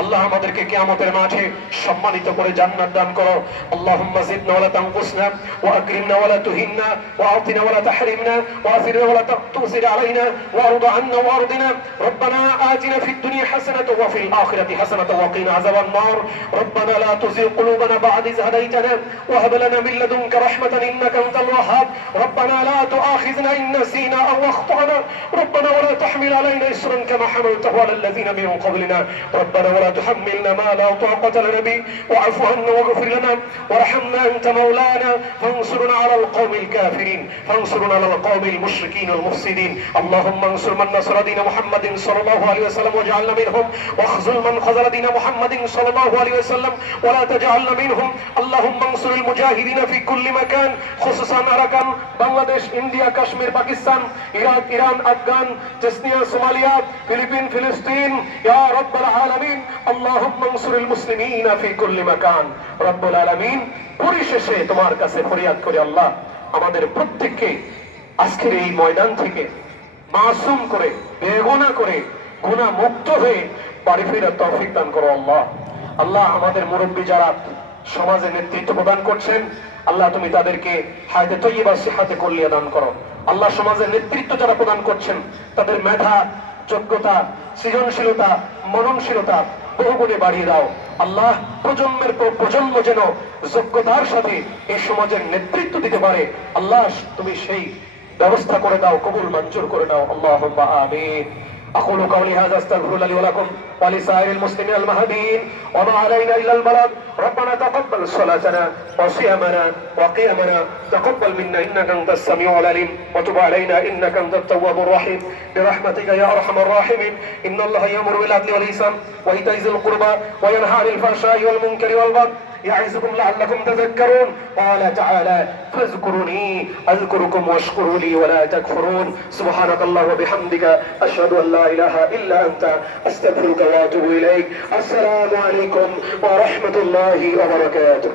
আল্লাহ আমাদেরকে কিয়ামতের মাঠে সম্মানিত করে জান্নাত দান করো। আল্লাহুম্মা জিদনা ওয়া লা তানকুসনা ওয়া আকরিমনা ওয়া লা তুহিননা ওয়া আতিনা ওয়া লা তাহরিমনা ওয়া আফিরনা ওয়া লা তুসির আলাইনা ওয়া আরদা আন্না ওয়া আরদিনা। রব্বানা আতিনা ফিদ দুনিয়া হাসানাতাও ওয়া ফিল আখিরাতি হাসানাতাও ওয়া কিনা আযাবান নার। রব্বানা লা তুযিগ কুলুবানা বা'দা ইয হাদাইতানা ওয়া হাব লানা মিন লাদুনকা রাহমাতান ইন্নাকা আনতাল Wahhab. ربنا لا تؤاخذنا إن نسينا أو أخطأنا ربنا ولا تحمل علينا إصرا كما حملته على الذين من قبلنا ربنا ولا تحملنا ما لا طاقة لنا به واعف عنا واغفر لنا وارحمنا أنت مولانا فانصرنا على القوم الكافرين فانصرنا على القوم المشركين المفسدين اللهم انصر من نصر دين محمد صلى الله عليه وسلم واجعلنا منهم واخذل من خذل دين محمد صلى الله عليه وسلم ولا تجعلنا منهم اللهم انصر المجاهدين في كل مكان خصوصا Arakan, Bangladesh, India, Kashmir, Pakistan, Iraq, Iran, Afghan, Chechnya, Somalia, Philippine, ফিলিস্তিন, ইয়া রাব্বাল আলামিন আল্লাহুম্মা আনসুরিল মুসলিমিনা ফি কুল্লি মাকান। রব্বুল আলামিন, পরিশেষে তোমার কাছে ফরিয়াদ করি আল্লাহ, আমাদের প্রত্যেককে আজকের এই ময়দান থেকে মাসুম করে, বেগুনাহ করে, গুনাহ মুক্ত হয়ে বাড়ি ফেরার তৌফিক দান করো আল্লাহ। আল্লাহ, আমাদের মুরব্বী যারা সমাজে নেতৃত্ব প্রদান করছেন, আল্লাহ তুমি তাদেরকে হায়াতে তৈয়্যিবা সিহাতে কুল্লিয়া দান করো। আল্লাহ, সমাজের নেতৃত্ব যারা প্রদান করছেন তাদের মেধা, যোগ্যতা, সৃজনশীলতা, মননশীলতা বহুগুণে বাড়িয়ে দাও আল্লাহ। প্রজন্মের পর প্রজন্ম যেন যোগ্যতার সাথে এই সমাজের নেতৃত্ব দিতে পারে আল্লাহ, তুমি সেই ব্যবস্থা করে দাও, কবুল মঞ্জুর করে দাও। আল্লাহুম্মা আমিন। أقول قولي هذا أستغفر لي ولكم ولسائر المسلمين المهديين وما علينا إلا البلاغ. ربنا تقبل صلاتنا وصيامنا وقيامنا، تقبل منا إنك أنت السميع العليم وتب علينا إنك أنت التواب الرحيم برحمتك يا أرحم الراحمين. إن الله يأمر بالعدل والإحسان وإيتاء ذي القربى وينهى عن الفحشاء والمنكر والبغي يعظكم لعلكم تذكرون. قال تعالى فاذكروني أذكركم واشكروا لي ولا تكفرون. سبحانك الله وبحمدك أشهد أن لا إله إلا أنت أستغفرك وأتوب إليك. السلام عليكم ورحمة الله وبركاته.